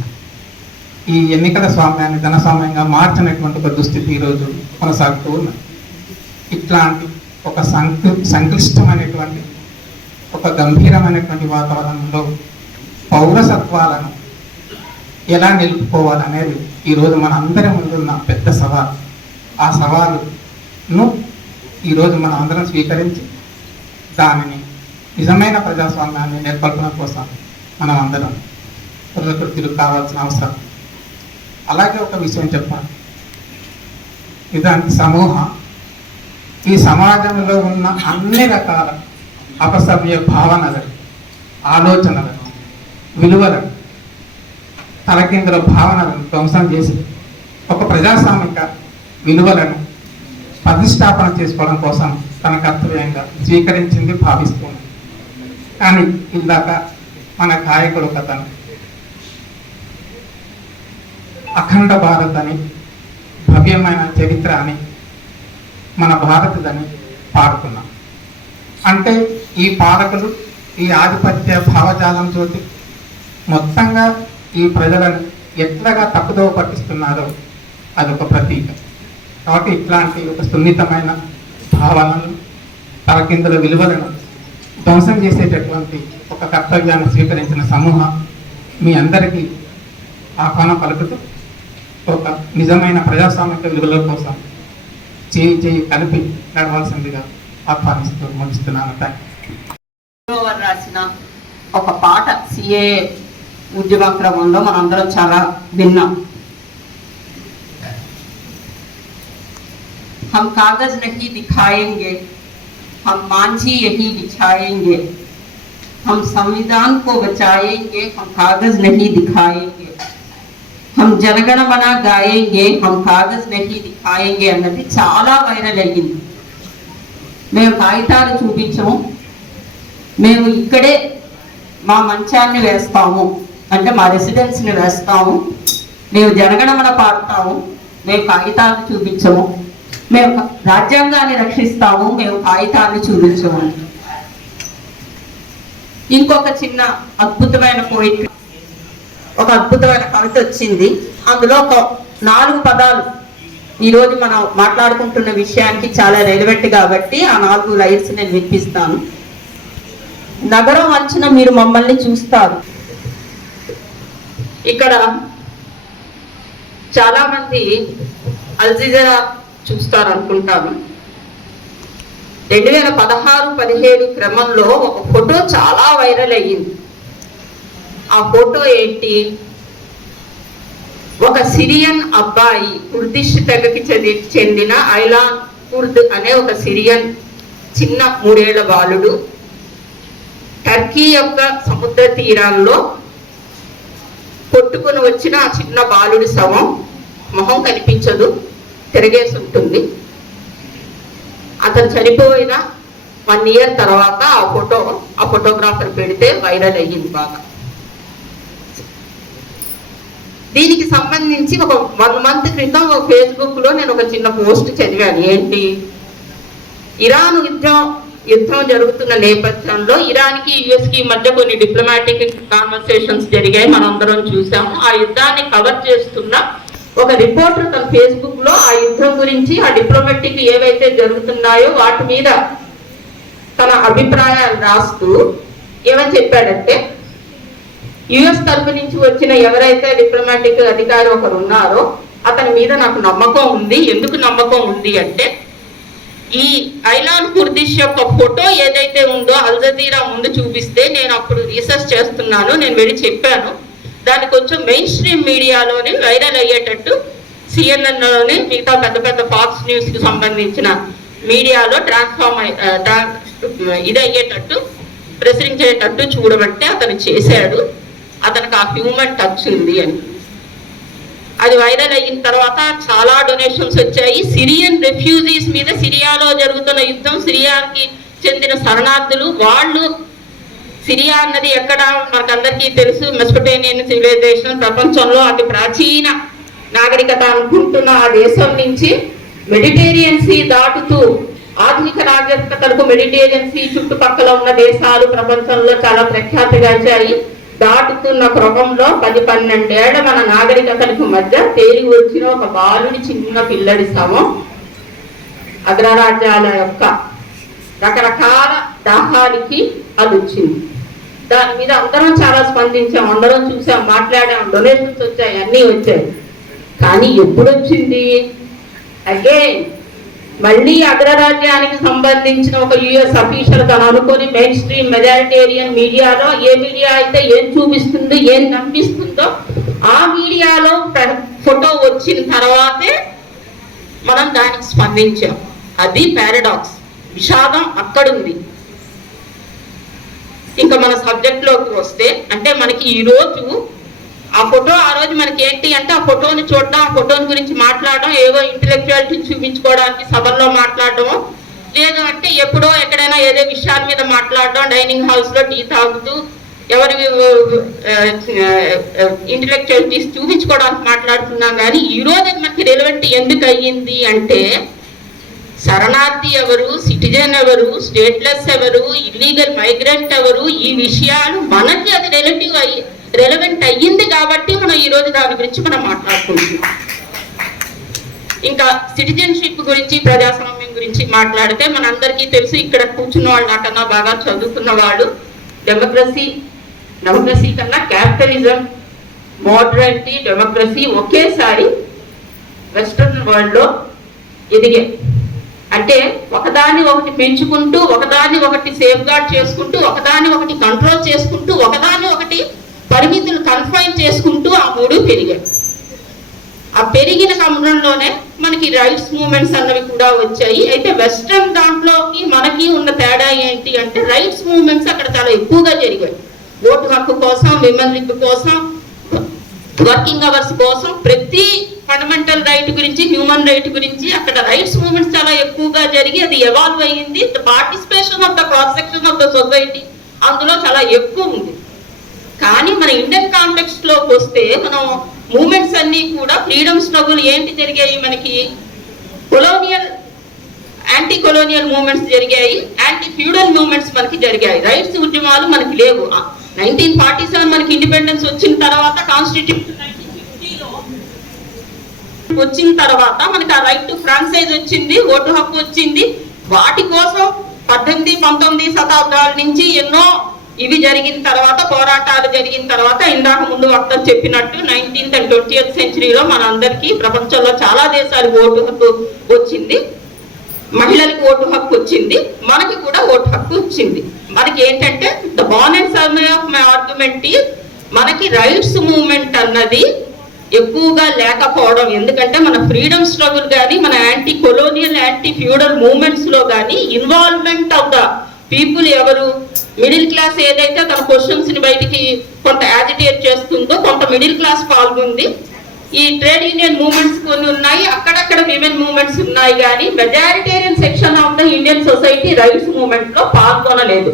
ఈ ఎన్నికల స్వామ్యాన్ని ధనస్వామ్యంగా మార్చినటువంటి ఒక దుస్థితి ఈరోజు కొనసాగుతూ ఉన్నది. ఇట్లాంటి ఒక సంక్లిష్టమైనటువంటి ఒక గంభీరమైనటువంటి వాతావరణంలో పౌరసత్వాలను ఎలా నిలుపుకోవాలనేది ఈరోజు మన అందరి ముందున్న పెద్ద సవాలు. ఆ సవాలును ఈరోజు మనం అందరం స్వీకరించి దానిని నిజమైన ప్రజాస్వామ్యాన్ని నెలకొల్పడం కోసం మనం అందరం కృతకృత్యులు కావాల్సిన అవసరం. అలాగే ఒక విషయం చెప్పాలి, ఇలాంటి సమూహం ఈ సమాజంలో ఉన్న అన్ని రకాల అపసవ్య భావనలను, ఆలోచనలను, విలువలను, తలకిందుల భావనలను ధ్వంసం చేసి ఒక ప్రజాస్వామిక విలువలను ప్రతిష్టాపన చేసుకోవడం కోసం తన కర్తవ్యంగా స్వీకరించింది, భావిస్తుంది. కానీ ఇందాక మన గాయకుడు కథను అఖండ భారత్ అని, భవ్యమైన చరిత్ర అని, మన భారతదని పాడుకున్నాం. అంటే ఈ పాలకులు ఈ ఆధిపత్య భావజాలంతో మొత్తంగా ఈ ప్రజలను ఎట్లాగా తప్పుదోవ పట్టిస్తున్నారో అదొక ప్రతీక. కాబట్టి ఇట్లాంటి ఒక సున్నితమైన భావనలు, తలకిందుల విలువలను ధ్వంసం చేసేటటువంటి ఒక కర్తవ్యాన్ని స్వీకరించిన సమూహం మీ అందరికీ ఆహ్వానం పలుకుతూ ఒక నిజమైన ప్రజాస్వామిక విలువల కోసం చేయి కలిపి నడవాల్సిందిగా ఆహ్వానిస్తూ ముగిస్తున్నాను. రాసిన ఒక పాట సిఏ ఉద్యమ క్రమంలో మనందరం చాలా విన్నాం. हम कागज नहीं दिखाएंगे, हम मांझी यही बिछाएंगे, हम संविधान को बचाएंगे, हम कागज नहीं दिखाएंगे, हम जनगणमन गाएंगे, हम कागज नहीं दिखाएंगे అన్నది చాలా వైరల్ అయ్యింది. మేము కాగితాలు చూపించము, మేము ఇక్కడే మా మంచాన్ని వేస్తాము, అంటే మా రెసిడెన్స్ని వేస్తాము, మేము జనగణమన పాడతాము, మేము కాగితాలను చూపించము, మేము రాజ్యాంగాన్ని రక్షిస్తాము, మేము కాగితాన్ని చూపించము. ఇంకొక చిన్న అద్భుతమైన పోయిట్రీ, ఒక అద్భుతమైన కవిత వచ్చింది. అందులో ఒక 4 పదాలు ఈరోజు మనం మాట్లాడుకుంటున్న విషయానికి చాలా రెలవెంట్ కాబట్టి ఆ 4 లైన్స్ నేను వినిపిస్తాను. నగరం అంచున మీరు మమ్మల్ని చూస్తారు. ఇక్కడ చాలా మంది అల్జీజరా చూస్తారు అనుకుంటాను. 2016-17 క్రమంలో ఒక ఫోటో చాలా వైరల్ అయ్యింది. ఆ ఫోటో ఏంటి? ఒక సిరియన్ అబ్బాయి, కుర్దిష్ తెగకి చెందిన ఐలాన్ కుర్ద్ అనే ఒక సిరియన్ చిన్న 3 ఏళ్ల బాలుడు టర్కీ యొక్క సముద్ర తీరాల్లో కొట్టుకుని వచ్చిన ఆ చిన్న బాలుడి శవం, మొహం కనిపించదు, తిరగేసి ఉంటుంది. అతను చనిపోయిన 1 ఇయర్ తర్వాత ఆ ఫోటోగ్రాఫర్ పెడితే వైరల్ అయ్యింది బాగా. దీనికి సంబంధించి ఒక 1 మంత్ క్రితం ఫేస్బుక్ లో నేను ఒక చిన్న పోస్ట్ చదివాను. ఏంటి? ఇరాన్ యుద్ధం జరుగుతున్న నేపథ్యంలో ఇరాన్కి యుఎస్కి మధ్య కొన్ని డిప్లొమాటిక్ కాన్వర్సేషన్స్ జరిగాయి, మనందరం చూసాము. ఆ యుద్ధాన్ని కవర్ చేస్తున్న ఒక రిపోర్టర్ తన ఫేస్బుక్ లో ఆ యుద్ధం గురించి, ఆ డిప్లొమాటిక్ ఏవైతే జరుగుతున్నాయో వాటి మీద తన అభిప్రాయాలు రాస్తూ ఏమని చెప్పాడంటే, యుఎస్ తరపు నుంచి వచ్చిన ఎవరైతే డిప్లొమాటిక్ అధికారి ఒకరు ఉన్నారో అతని మీద నాకు నమ్మకం ఉంది. ఎందుకు నమ్మకం ఉంది అంటే, ఈ ఐలాన్ కుర్దిష్ యొక్క ఫోటో ఏదైతే ఉందో అల్ జజీరా ముందు చూపిస్తే నేను అప్పుడు రీసెర్చ్ చేస్తున్నాను, నేను వెళ్ళి చెప్పాను, దాన్ని కొంచెం మెయిన్ స్ట్రీమ్ మీడియాలోని వైరల్ అయ్యేటట్టు, సిఎన్ఎన్లోని మిగతా పెద్ద పెద్ద ఫాక్స్ న్యూస్కి సంబంధించిన మీడియాలో ఇది అయ్యేటట్టు, ప్రసరించేటట్టు చూడబట్టే అతను చేశాడు. అతనికి ఆ హ్యూమన్ టచ్ ఉంది అని. అది వైరల్ అయిన తర్వాత చాలా డొనేషన్స్ వచ్చాయి. సిరియన్ రెఫ్యూజీస్ మీద, సిరియాలో జరుగుతున్న యుద్ధం, సిరియాకి చెందిన శరణార్థులు, వాళ్ళు, సిరియా అన్నది ఎక్కడ మనకందరికీ తెలుసు, మెసొపోటేమియన్ సివిలైజేషన్, ప్రపంచంలో అతి ప్రాచీన నాగరికత అనుకుంటున్న ఆ దేశం నుంచి మెడిటేరియన్ సీ దాటుతూ ఆధునిక నాగరికతలకు మెడిటేరియన్ సీ చుట్టుపక్కల ఉన్న దేశాలు ప్రపంచంలో చాలా ప్రఖ్యాతిగాంచాయి. దాటుతున్న క్రమంలో 10-12 ఏళ్ల మన నాగరికతలకు మధ్య తేలి వచ్చిన ఒక బాలుడి చిన్న పిల్లడి శవం అగ్రరాజ్యాల యొక్క రకరకాల దాహానికి అది వచ్చింది. దాని మీద అందరం చాలా స్పందించాం, అందరం చూసాం, మాట్లాడాం, డొనేషన్స్ వచ్చాయి, అన్నీ వచ్చాయి. కానీ ఎప్పుడు వచ్చింది? అగైన్ మళ్ళీ అగ్రరాజ్యానికి సంబంధించిన ఒక యుఎస్ అఫీషియల్ తను అనుకొని మెయిన్ స్ట్రీమ్ మెజారిటేరియన్ మీడియాలో ఏ మీడియా అయితే ఏం చూపిస్తుందో, ఏం నమ్మిస్తుందో ఆ మీడియాలో ఫోటో వచ్చిన తర్వాతే మనం దానికి స్పందించాం. అది పారాడాక్స్, విషాదం అక్కడుంది. ఇంకా మన సబ్జెక్ట్లోకి వస్తే, అంటే మనకి ఈరోజు ఆ ఫోటో, ఆ రోజు మనకి ఏంటి అంటే ఆ ఫోటోని చూడడం, ఆ ఫోటోని గురించి మాట్లాడడం, ఏవో ఇంటెలెక్చువాలిటీ చూపించుకోవడానికి సభల్లో మాట్లాడడం, లేదు అంటే ఎప్పుడో ఎక్కడైనా ఏదో విషయాల మీద మాట్లాడడం, డైనింగ్ హౌస్లో టీ తాగుతూ ఎవరి ఇంటెలెక్చువాలిటీస్ చూపించుకోవడానికి మాట్లాడుతున్నాం. కానీ ఈరోజు మనకి రెలవెంట్ ఎందుకు అయ్యింది అంటే, శరణార్థి ఎవరు, సిటిజన్ ఎవరు, స్టేట్లెస్ ఎవరు, ఇల్లీగల్ మైగ్రెంట్ ఎవరు, ఈ విషయాలు మనకి అది రెలవెంట్ అయ్యింది కాబట్టి మనం ఈరోజు దాని గురించి మనం మాట్లాడుకుంటున్నాం. ఇంకా సిటిజన్షిప్ గురించి, ప్రజాస్వామ్యం గురించి మాట్లాడితే మనందరికీ తెలుసు, ఇక్కడ కూర్చున్న వాళ్ళు నాకన్నా బాగా చదువుకున్న వాళ్ళు, డెమోక్రసీ కన్నా క్యాపిటలిజం, మోడర్నిటీ, డెమోక్రసీ ఒకేసారి వెస్ట్రన్ వరల్డ్లో ఎదిగాయి. అంటే ఒకదాన్ని ఒకటి పెంచుకుంటూ, ఒకదాన్ని ఒకటి సేఫ్ గార్డ్ చేసుకుంటూ, ఒకదాన్ని ఒకటి కంట్రోల్ చేసుకుంటూ, ఒకదాన్ని ఒకటి పరిమితులు కన్ఫైన్ చేసుకుంటూ ఆ మూడు పెరిగాయి. ఆ పెరిగిన క్రమంలోనే మనకి రైట్స్ మూవ్మెంట్స్ అన్నవి కూడా వచ్చాయి. అయితే వెస్ట్రన్ దాంట్లోకి మనకి ఉన్న తేడా ఏంటి అంటే, రైట్స్ మూవ్మెంట్స్ అక్కడ చాలా ఎక్కువగా జరిగాయి. ఓటు హక్కు కోసం, విమెన్ లిబ్ కోసం, వర్కింగ్ అవర్స్ కోసం, ప్రతి ఫండమెంటల్ రైట్ గురించి, హ్యూమన్ రైట్ గురించి అక్కడ రైట్స్ మూవ్మెంట్స్ చాలా ఎక్కువగా జరిగి అది ఎవాల్వ్ అయ్యింది. The participation of the cross section of the society అందులో చాలా ఎక్కువ ఉంది. కానీ మన ఇండియన్ కాంటెక్స్ట్ లోకి వస్తే మనం మూమెంట్స్ అన్ని కూడా ఫ్రీడమ్ స్ట్రగుల్ ఏంటి జరిగాయి, మనకి యాంటీ కొలోనియల్ మూమెంట్స్ జరిగాయి, యాంటీ ఫ్యూడల్ మూమెంట్స్ మనకి జరిగాయి. రైట్స్ ఉద్యమాలు మనకి లేవు. 1947 మనకి ఇండిపెండెన్స్ వచ్చిన తర్వాత, కాన్స్టిట్యూషన్ 1950లో వచ్చిన తర్వాత మనకి ఆ రైట్ టు ఫ్రాంచైజ్ వచ్చింది, ఓటు హక్కు వచ్చింది. వాటి కోసం 18, 19 శతాబ్దాల నుంచి ఎన్నో ఇవి జరిగిన తర్వాత, పోరాటాలు జరిగిన తర్వాత, ఇందాక ముందు వక్త చెప్పినట్టు 19th and 20th సెంచరీలో మన అందరికీ ప్రపంచంలో చాలా దేశాలకు ఓటు హక్కు వచ్చింది, మహిళలకు ఓటు హక్కు వచ్చింది, మనకి కూడా ఓటు హక్కు వచ్చింది. మనకి ఏంటంటే the born and ceremony of my argument మనకి రైట్స్ మూవ్మెంట్ అన్నది ఎక్కువగా లేకపోవడం. ఎందుకంటే మన ఫ్రీడమ్ స్ట్రగుల్ కానీ, మన anti colonial, anti feudal movements లో కానీ ఇన్వాల్వ్మెంట్ ఆఫ్ ద పీపుల్ ఎవరు, మిడిల్ క్లాస్ ఏదైతే తన క్వశ్చన్స్ ని బయటికి కొంత యాజిటేట్ చేస్తుందో కొంత మిడిల్ క్లాస్ పాల్గొంది. ఈ ట్రేడ్ యూనియన్ మూవ్మెంట్స్ కొన్ని ఉన్నాయి, అక్కడక్కడ విమెన్ మూవ్మెంట్స్ ఉన్నాయి, కానీ majoritarian section of the Indian society rights movement లో పాల్గొనలేదు.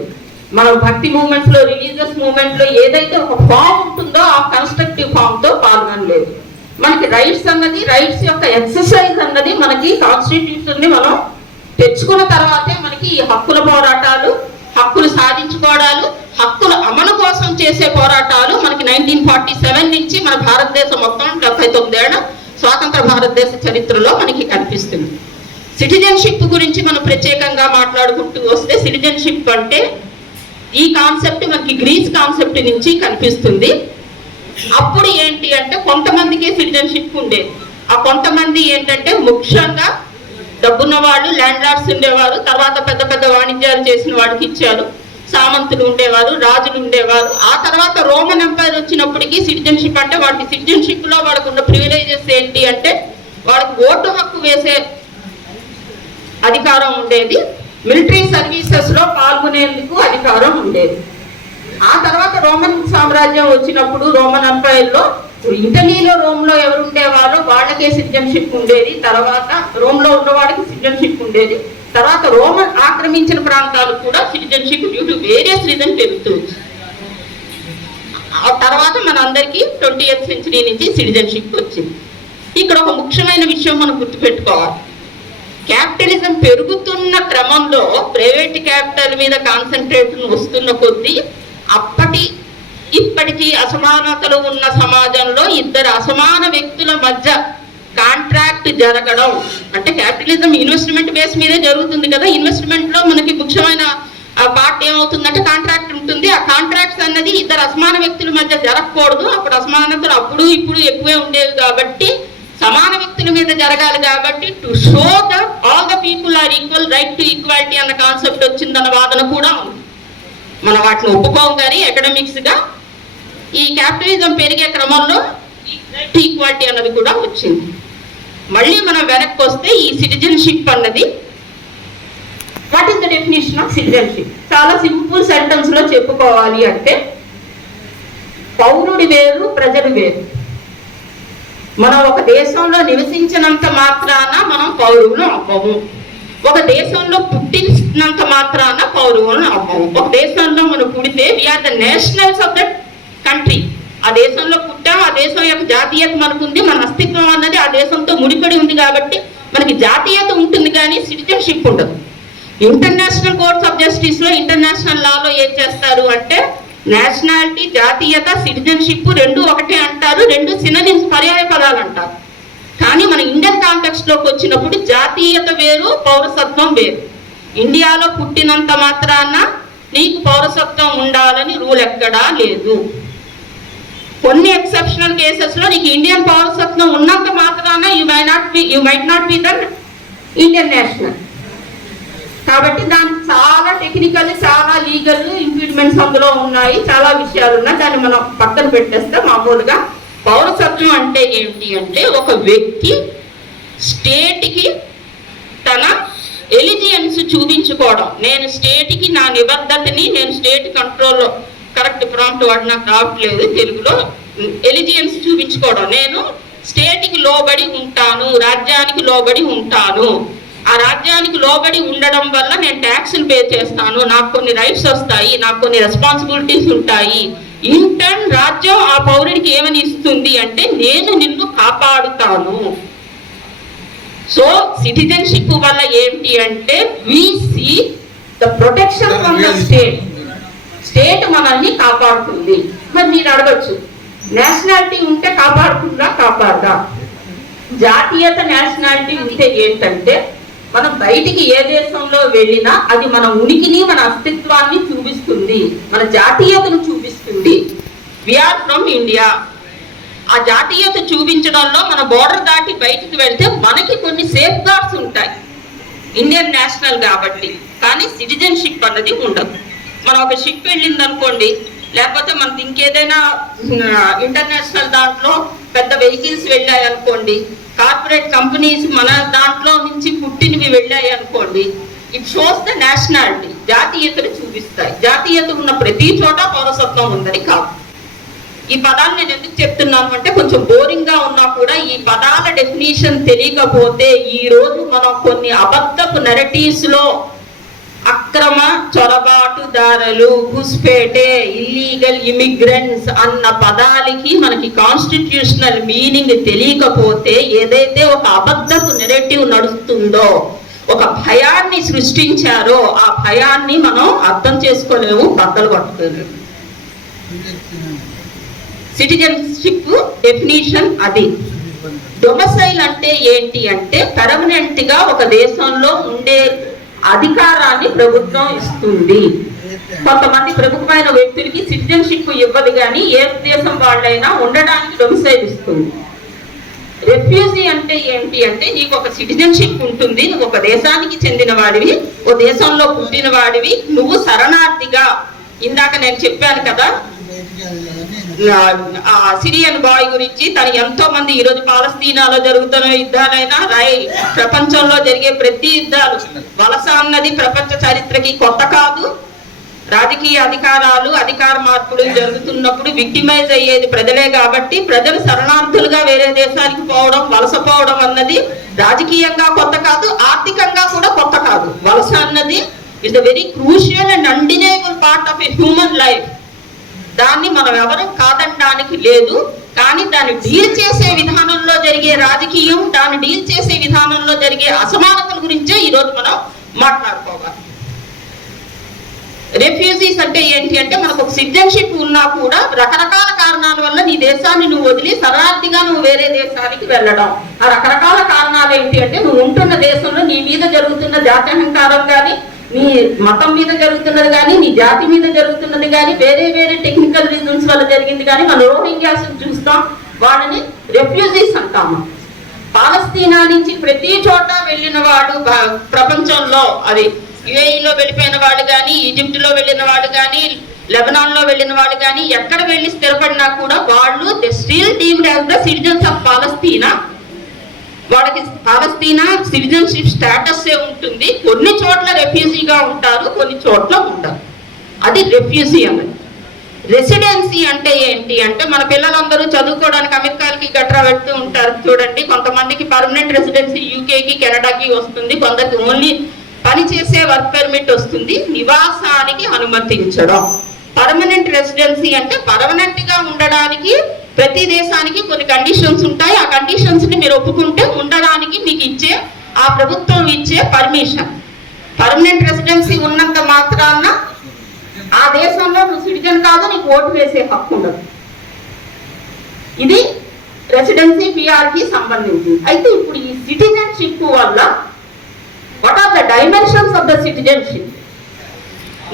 మన భక్తి మూవ్మెంట్స్ లో, రిలీజియస్ మూవ్మెంట్ లో ఏదైతే ఒక ఫామ్ ఉంటుందో ఆ కన్స్ట్రక్టివ్ ఫామ్ తో పాల్గొనలేదు. మనకి రైట్స్ అన్నది, రైట్స్ యొక్క ఎక్సర్సైజ్ అన్నది మనకి కాన్స్టిట్యూషన్ ని మనం తెచ్చుకున్న తర్వాతే మనకి ఈ హక్కుల పోరాటాలు, హక్కులు సాధించుకోవడాలు, హక్కుల అమలు కోసం చేసే పోరాటాలు మనకి 1947 నుంచి మన భారతదేశం మొత్తం 79 ఏళ్ల స్వాతంత్ర భారతదేశ చరిత్రలో మనకి కనిపిస్తుంది. సిటిజన్షిప్ గురించి మనం ప్రత్యేకంగా మాట్లాడుకుంటూ వస్తే, సిటిజన్షిప్ అంటే ఈ కాన్సెప్ట్ మనకి గ్రీస్ కాన్సెప్ట్ నుంచి కనిపిస్తుంది. అప్పుడు ఏంటి అంటే కొంతమందికి సిటిజన్షిప్ ఉండేది. ఆ కొంతమంది ఏంటంటే ముఖ్యంగా డబ్బున్న వాళ్ళు, ల్యాండ్ లార్డ్స్ ఉండేవారు, తర్వాత పెద్ద పెద్ద వాణిజ్యాలు చేసిన వాళ్ళకి ఇచ్చారు, సామంతులు ఉండేవారు, రాజులు ఉండేవారు. ఆ తర్వాత రోమన్ ఎంపైర్ వచ్చినప్పటికీ సిటిజన్షిప్ అంటే వాటి సిటిజన్షిప్ లో వాళ్ళకు ఉన్న ప్రివిలేజెస్ ఏంటి అంటే వాళ్ళకి ఓటు హక్కు వేసే అధికారం ఉండేది, మిలిటరీ సర్వీసెస్ లో పాల్గొనేందుకు అధికారం ఉండేది. ఆ తర్వాత రోమన్ సామ్రాజ్యం వచ్చినప్పుడు, రోమన్ ఎంపైర్ లో ఇటలీలో, రోమ్ లో ఎవరు ఉండేవారో వాళ్ళకే సిటిజన్షిప్ ఉండేది. తర్వాత రోమ్ లో ఉన్న వాళ్ళకి సిటిజన్షిప్ ఉండేది. తర్వాత రోమన్ ఆక్రమించిన ప్రాంతాలు కూడా citizenship due to various reason పెరుగుతుంది. ఆ తర్వాత మన అందరికీ 20th సెంచరీ నుంచి సిటిజన్షిప్ వచ్చింది. ఇక్కడ ఒక ముఖ్యమైన విషయం మనం గుర్తుపెట్టుకోవాలి. క్యాపిటలిజం పెరుగుతున్న క్రమంలో ప్రైవేట్ క్యాపిటల్ మీద కాన్సన్ట్రేషన్ వస్తున్న కొద్దీ ఇప్పటికీ అసమానతలు ఉన్న సమాజంలో ఇద్దరు అసమాన వ్యక్తుల మధ్య కాంట్రాక్ట్ జరగడం, అంటే క్యాపిటలిజం ఇన్వెస్ట్మెంట్ బేస్ మీదే జరుగుతుంది కదా. ఇన్వెస్ట్మెంట్ లో మనకి ముఖ్యమైన పార్ట్ ఏమవుతుందంటే కాంట్రాక్ట్ ఉంటుంది. ఆ కాంట్రాక్ట్స్ అన్నది ఇద్దరు అసమాన వ్యక్తుల మధ్య జరగకూడదు. అప్పుడు అసమానతలు అప్పుడు ఇప్పుడు ఎక్కువే ఉండేవి కాబట్టి సమాన వ్యక్తుల మీద జరగాలి. కాబట్టి to show that all the people are equal, right to equality అన్న కాన్సెప్ట్ వచ్చిందన్న వాదన కూడా ఉంది. మనం వాటిని ఒప్పుకోం, కానీ అకాడమిక్స్ గా ఈ క్యాపిటలిజం పెరిగే క్రమంలో ఈ రైట్ టు ఈక్వాలిటీ అన్నది కూడా వచ్చింది. మళ్ళీ మనం వెనక్కి వస్తే ఈ సిటిజన్షిప్ అన్నది, what is the definition of citizenship? చాలా సింపుల్ సెంటెన్స్ లో చెప్పుకోవాలి అంటే, పౌరుడి వేరు, ప్రజలు వేరు. మనం ఒక దేశంలో నివసించినంత మాత్రాన మనం పౌరులను అవ్వము. ఒక దేశంలో పుట్టినంత మాత్రాన పౌరులను అవ్వము. ఒక దేశంలో మనం పుడితే we are the nationals of that country. ఆ దేశంలో పుట్టాం, ఆ దేశం యొక్క జాతీయత మనకుంది, మన అస్తిత్వం అన్నది ఆ దేశంతో ముడిపడి ఉంది. కాబట్టి మనకి జాతీయత ఉంటుంది కానీ సిటిజన్షిప్ ఉండదు. ఇంటర్నేషనల్ కోర్ట్స్ ఆఫ్ జస్టిస్ లో, ఇంటర్నేషనల్ లాలో ఏం చేస్తారు అంటే నేషనాలిటీ, జాతీయత, సిటిజన్షిప్ రెండు ఒకటే అంటారు, రెండు సినోనిమ్స్, పర్యాయ పదాలు అంటారు. కానీ మన ఇండియన్ కాంటెక్స్ట్ లోకి వచ్చినప్పుడు జాతీయత వేరు, పౌరసత్వం వేరు. ఇండియాలో పుట్టినంత మాత్రాన నీకు పౌరసత్వం ఉండాలని రూల్ ఎక్కడా లేదు. కొన్ని ఎక్సెప్షనల్ కేసెస్ లో నీకు ఇండియన్ పౌరసత్వం ఉన్నంత మాత్రాన you might not be the Indian national. కాబట్టి దానికి చాలా టెక్నికల్, చాలా లీగల్ ఇంప్లిమెంట్స్ అందులో ఉన్నాయి, చాలా విషయాలు ఉన్నాయి. దాన్ని మనం పక్కన పెట్టేస్తే మామూలుగా పౌరసత్వం అంటే ఏంటి అంటే ఒక వ్యక్తి స్టేట్కి తన ఎలిజియన్స్ చూపించుకోవడం. నేను స్టేట్కి నా నిబద్ధతని, నేను స్టేట్ కంట్రోల్లో, కరెక్ట్ ప్రాంప్ట్ వాడు నాకు రావట్లేదు తెలుగులో, ఎలిజియన్స్ చూపించుకోవడం. నేను స్టేట్కి లోబడి ఉంటాను, రాజ్యానికి లోబడి ఉంటాను, ఆ రాజ్యానికి లోబడి ఉండడం వల్ల నేను ట్యాక్సులు పే చేస్తాను, నాకు కొన్ని రైట్స్ వస్తాయి, నాకు కొన్ని రెస్పాన్సిబిలిటీస్ ఉంటాయి. ఇన్ టర్న్ రాజ్యం ఆ పౌరుడికి ఏమని ఇస్తుంది అంటే నేను నిన్ను కాపాడుతాను. సో సిటిజన్షిప్ వల్ల ఏంటి అంటే we see the protection from the state. State మనల్ని కాపాడుతుంది. మరి మీరు అడగచ్చు, నేషనాలిటీ ఉంటే కాపాడుతుందా, కాపాడదా? జాతీయత, నేషనాలిటీ ఉంటే ఏంటంటే మనం బయటికి ఏ దేశంలో వెళ్ళినా అది మన ఉనికిని, మన అస్తిత్వాన్ని చూపిస్తుంది, మన జాతీయతను చూపిస్తుంది. We are from India. ఆ జాతీయత చూపించడంలో మన బోర్డర్ దాటి బయటికి వెళ్తే మనకి కొన్ని సేఫ్ గార్డ్స్ ఉంటాయి ఇండియన్ నేషనల్ కాబట్టి. కానీ సిటిజన్షిప్ అన్నది ఉండదు. మనం ఒక షిప్ వెళ్ళింది అనుకోండి, లేకపోతే మనకి ఇంకేదైనా ఇంటర్నేషనల్ దాంట్లో పెద్ద వెహికల్స్ వెళ్ళాయి అనుకోండి, కార్పొరేట్ కంపెనీస్ మన దాంట్లో నుంచి పుట్టినవి వెళ్ళాయి అనుకోండి, ఇట్ షోస్ ద నేషనాలిటీ. జాతీయతను చూపిస్తాయి. జాతీయత ఉన్న ప్రతి చోట పౌరసత్వం ఉందని కాదు. ఈ పదాలు నేను ఎందుకు చెప్తున్నాను అంటే కొంచెం బోరింగ్ గా ఉన్నా కూడా ఈ పదాల డెఫినేషన్ తెలియకపోతే ఈ రోజు మనం కొన్ని అబద్ధపు నెరటివ్స్ లో అక్రమ చొరబాటుదారులు, ఘుస్పేటే, ఇల్లీగల్ ఇమిగ్రెంట్స్ అన్న పదాలకి మనకి కాన్స్టిట్యూషనల్ మీనింగ్ తెలియకపోతే ఏదైతే ఒక అబద్ధపు నెరేటివ్ నడుస్తుందో, ఒక భయాన్ని సృష్టించారో ఆ భయాన్ని మనం అర్థం చేసుకోలేము, బద్దలు కొట్టుకోలేము. సిటిజన్షిప్ డెఫినిషన్ అది. డొమిసైల్ అంటే ఏంటి అంటే పర్మనెంట్ గా ఒక దేశంలో ఉండే అధికారాన్ని ప్రభుత్వం ఇస్తుంది. కొంతమంది ప్రముఖమైన వ్యక్తులకి సిటిజన్షిప్ ఇవ్వదు, కానీ ఏ దేశం వాళ్ళైనా ఉండడానికి డొమిసైల్ ఇస్తుంది. రెఫ్యూజీ అంటే ఏంటి అంటే నీకు ఒక సిటిజన్షిప్ ఉంటుంది, నువ్వు ఒక దేశానికి చెందిన వాడివి, ఓ దేశంలో పుట్టిన వాడివి, నువ్వు శరణార్థిగా. ఇందాక నేను చెప్పాను కదా ఆ సిరియన్ బాయ్ గురించి, తను ఎంతో మంది ఈరోజు పాలస్తీనాలో జరుగుతున్న యుద్ధాలైనా ప్రపంచంలో జరిగే ప్రతి యుద్ధాలు, వలస అన్నది ప్రపంచ చరిత్రకి కొత్త కాదు. రాజకీయ అధికారాలు, అధికార మార్పులు జరుగుతున్నప్పుడు విక్టిమైజ్ అయ్యేది ప్రజలే కాబట్టి ప్రజలు శరణార్థులుగా వేరే దేశానికి పోవడం, వలస పోవడం అన్నది రాజకీయంగా కొత్త కాదు, ఆర్థికంగా కూడా కొత్త కాదు. వలస అన్నది is the very crucial and undeniable part of a human life. దాన్ని మనం ఎవరు కాదనడానికి లేదు. కానీ దాన్ని డీల్ చేసే విధానంలో జరిగే రాజకీయం, దాన్ని డీల్ చేసే విధానంలో జరిగే అసమానతల గురించే ఈరోజు మనం మాట్లాడుకోవాలి. రెఫ్యూజీస్ అంటే ఏంటి అంటే మనకు ఒక సిటిజన్షిప్ ఉన్నా కూడా రకరకాల కారణాల వల్ల నీ దేశాన్ని నువ్వు వదిలి శరణార్థిగా నువ్వు వేరే దేశానికి వెళ్ళడం. ఆ రకరకాల కారణాలు ఏంటి అంటే నువ్వు ఉంటున్న దేశంలో నీ మీద జరుగుతున్న జాత్యహంకారం కానీ, నీ మతం మీద జరుగుతున్నది కానీ, నీ జాతి మీద జరుగుతున్నది కానీ, వేరే వేరే టెక్నికల్ రీజన్స్ వల్ల జరిగింది కానీ, మనం రోహింగ్యాస్ చూస్తాం, వాళ్ళని రెఫ్యూజీస్ అంటాము. పాలస్తీనా నుంచి ప్రతి చోట వెళ్ళిన వాడు ప్రపంచంలో, అది యుఏఈలో వెళ్ళిపోయిన వాడు కానీ, ఈజిప్ట్లో వెళ్ళిన వాడు కానీ, లెబనాన్లో వెళ్ళిన వాడు కానీ, ఎక్కడ వెళ్ళి స్థిరపడినా కూడా వాళ్ళు they still deemed as the citizens of Palestine. వాళ్ళకి పాలస్తీనా సిటిజన్షిప్ స్టేటస్ ఉంటుంది. కొన్ని చోట్ల రెఫ్యూజీగా ఉంటారు, కొన్ని చోట్ల ఉండరు. అది రెఫ్యూజీ అన్నది. రెసిడెన్సీ అంటే ఏంటి అంటే మన పిల్లలందరూ చదువుకోవడానికి అమెరికాలకి గట్రా వెళ్తూ ఉంటారు చూడండి. కొంతమందికి పర్మనెంట్ రెసిడెన్సీ యూకేకి, కెనడాకి వస్తుంది, కొందరికి ఓన్లీ పనిచేసే వర్క్ పర్మిట్ వస్తుంది. నివాసానికి అనుమతించడం. పర్మనెంట్ రెసిడెన్సీ అంటే పర్మనెంట్ గా ఉండడానికి ప్రతి దేశానికి కొన్ని కండిషన్స్ ఉంటాయి. ఆ కండిషన్స్ ని మీరు ఒప్పుకుంటే ఉండడానికి మీకు ఇచ్చే ఆ ప్రభుత్వం ఇచ్చే పర్మిషన్. పర్మనెంట్ రెసిడెన్సీ ఉన్నంత మాత్రాన ఆ దేశంలో నువ్వు సిటిజన్ కాదు, నీకు ఓటు వేసే హక్కు ఉండదు. ఇది రెసిడెన్సీ పిఆర్కి సంబంధించి. అయితే ఇప్పుడు ఈ సిటిజన్షిప్ వల్ల what are the dimensions of the citizenship?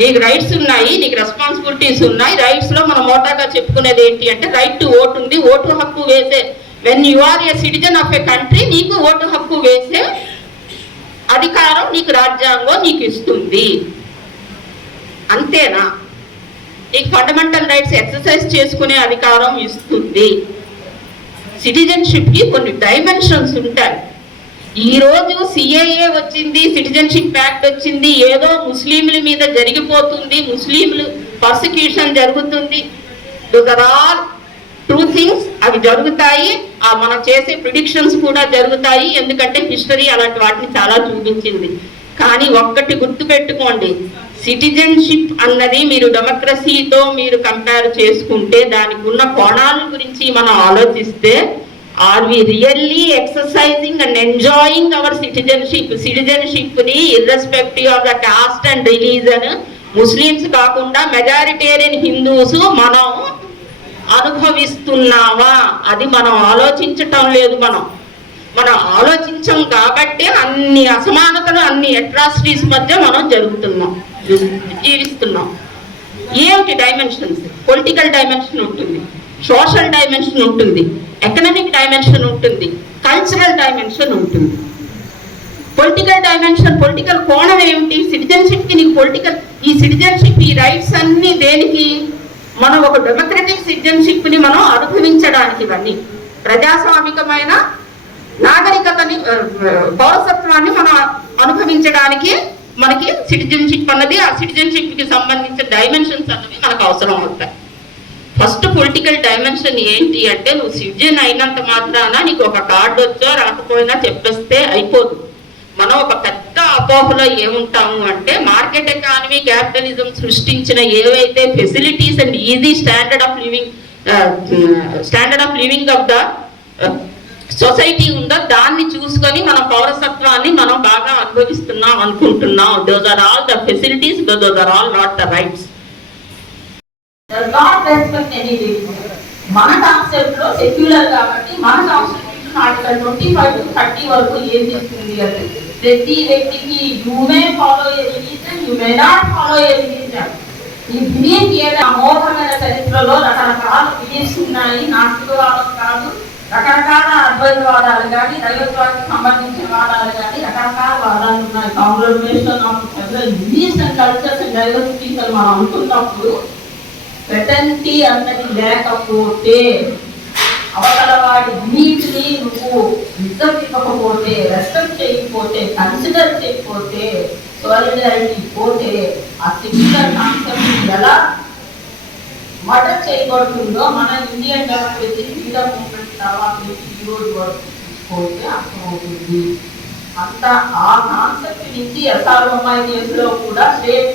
నీకు రైట్స్ ఉన్నాయి, నీకు రెస్పాన్సిబిలిటీస్ ఉన్నాయి. రైట్స్ లో మనం మోటాగా చెప్పుకునేది ఏంటి అంటే రైట్ టు ఓటు ఉంది. ఓటు హక్కు వేసే when you are a citizen of a country నీకు ఓటు హక్కు వేసే అధికారం నీకు రాజ్యాంగం నీకు ఇస్తుంది. అంతేనా? నీకు ఫండమెంటల్ రైట్స్ ఎక్సర్సైజ్ చేసుకునే అధికారం ఇస్తుంది. సిటిజన్షిప్ కి కొన్ని డైమెన్షన్స్ ఉంటాయి. ఈ రోజు సిఏఏ వచ్చింది, సిటిజన్షిప్ యాక్ట్ వచ్చింది, ఏదో ముస్లింల మీద జరిగిపోతుంది, ముస్లింలు పర్సిక్యూషన్ జరుగుతుంది. Those are all true things. అవి జరుగుతాయి. మనం చేసే ప్రిడిక్షన్స్ కూడా జరుగుతాయి, ఎందుకంటే హిస్టరీ అలాంటి వాటిని చాలా చూపించింది. కానీ ఒక్కటి గుర్తుపెట్టుకోండి, సిటిజన్షిప్ అన్నది మీరు డెమోక్రసీతో మీరు కంపేర్ చేసుకుంటే దానికి ఉన్న కోణాల గురించి మనం ఆలోచిస్తే, are we really exercising and enjoying our citizenship? సిటిజన్షిప్ని irrespective of the caste and religion, Muslims కాకుండా మెజారిటేరియన్ హిందూస్ మనం అనుభవిస్తున్నావా? అది మనం ఆలోచించటం లేదు. మనం ఆలోచించం కాబట్టి అన్ని అసమానతలు, అన్ని అట్రాసిటీస్ మధ్య మనం జీవిస్తున్నాం. ఏమిటి డైమెన్షన్స్? పొలిటికల్ డైమెన్షన్ ఉంటుంది, సోషల్ డైమెన్షన్ ఉంటుంది, ఎకనామిక్ డైమెన్షన్ ఉంటుంది, కల్చరల్ డైమెన్షన్ ఉంటుంది. పొలిటికల్ డైమెన్షన్, పొలిటికల్ కోణం ఏమిటి? సిటిజన్షిప్ కి నీకు పొలిటికల్, ఈ సిటిజన్షిప్ ఈ రైట్స్ అన్ని దేనికి? మనం ఒక డెమోక్రటిక్ సిటిజన్షిప్ ని మనం అనుభవించడానికి, ఇవన్నీ ప్రజాస్వామికమైన నాగరికతని, పౌరసత్వాన్ని మనం అనుభవించడానికి మనకి సిటిజన్షిప్ అన్నది, ఆ సిటిజన్షిప్ కి సంబంధించిన డైమెన్షన్స్ అన్నవి మనకు అవసరం అవుతాయి. ఫస్ట్ పొలిటికల్ డైమెన్షన్ ఏంటి అంటే, నువ్వు సిటిజన్ అయినంత మాత్రాన నీకు ఒక కార్డు వచ్చో రాకపోయినా చెప్పేస్తే అయిపోదు. మనం ఒక పెద్ద అపోహలో ఏముంటాము అంటే, మార్కెట్ ఎకానమీ, క్యాపిటలిజం సృష్టించిన ఏవైతే facilities and easy standard of living of the society ఉందో దాన్ని చూసుకొని మన పౌరసత్వాన్ని మనం బాగా అనుభవిస్తున్నాం అనుకుంటున్నాం. Those are all the facilities, those are all not the rights. మన కాన్సెప్ట్ లో సెక్యులర్ కాబట్టి మన కాన్స్టిట్యూషన్ ఆర్టికల్ 25 to 30 వరకు ఏం చేస్తుంది అంటే, ప్రతి వ్యక్తికి you may follow A religion, you may not follow A religion. ఈ బిలీఫ్ ఏదైనా అమోఘమైన చరిత్రలో రకరకాల బిలీఫ్స్ ఉన్నాయి. నాస్తికవాదం కాదు, రకరకాల అద్వైతవాదాలు కానీ, దైవత్వానికి సంబంధించిన వాదాలు కానీ, రకరకాల వాదాలు ఉన్నాయి. Conglomeration of several beliefs and cultures and diversities అని మనం అనుకున్నప్పుడు, పెటెంటీ అన్నది లేకపోతే, అవతల వాడి నీటిని నువ్వు ఇద్దరు ఇవ్వకపోతే, రెస్పెక్ట్ చేయకపోతే, కన్సిడర్ చేయకపోతే, సాలిడారిటీ పోతే, ఆ సివిల్ కాన్సెప్ట్ ఎలా మర్డర్ చేయబడుతుందో మన ఇండియన్ డెమోక్రసీ ఫ్రీడమ్ మూవ్మెంట్ తర్వాత ఈ రోజు వరకు చూసుకుంటే అర్థమవుతుంది. అంత ఆ కాన్సెప్ట్ నుంచి SR 1 లో కూడా స్టేట్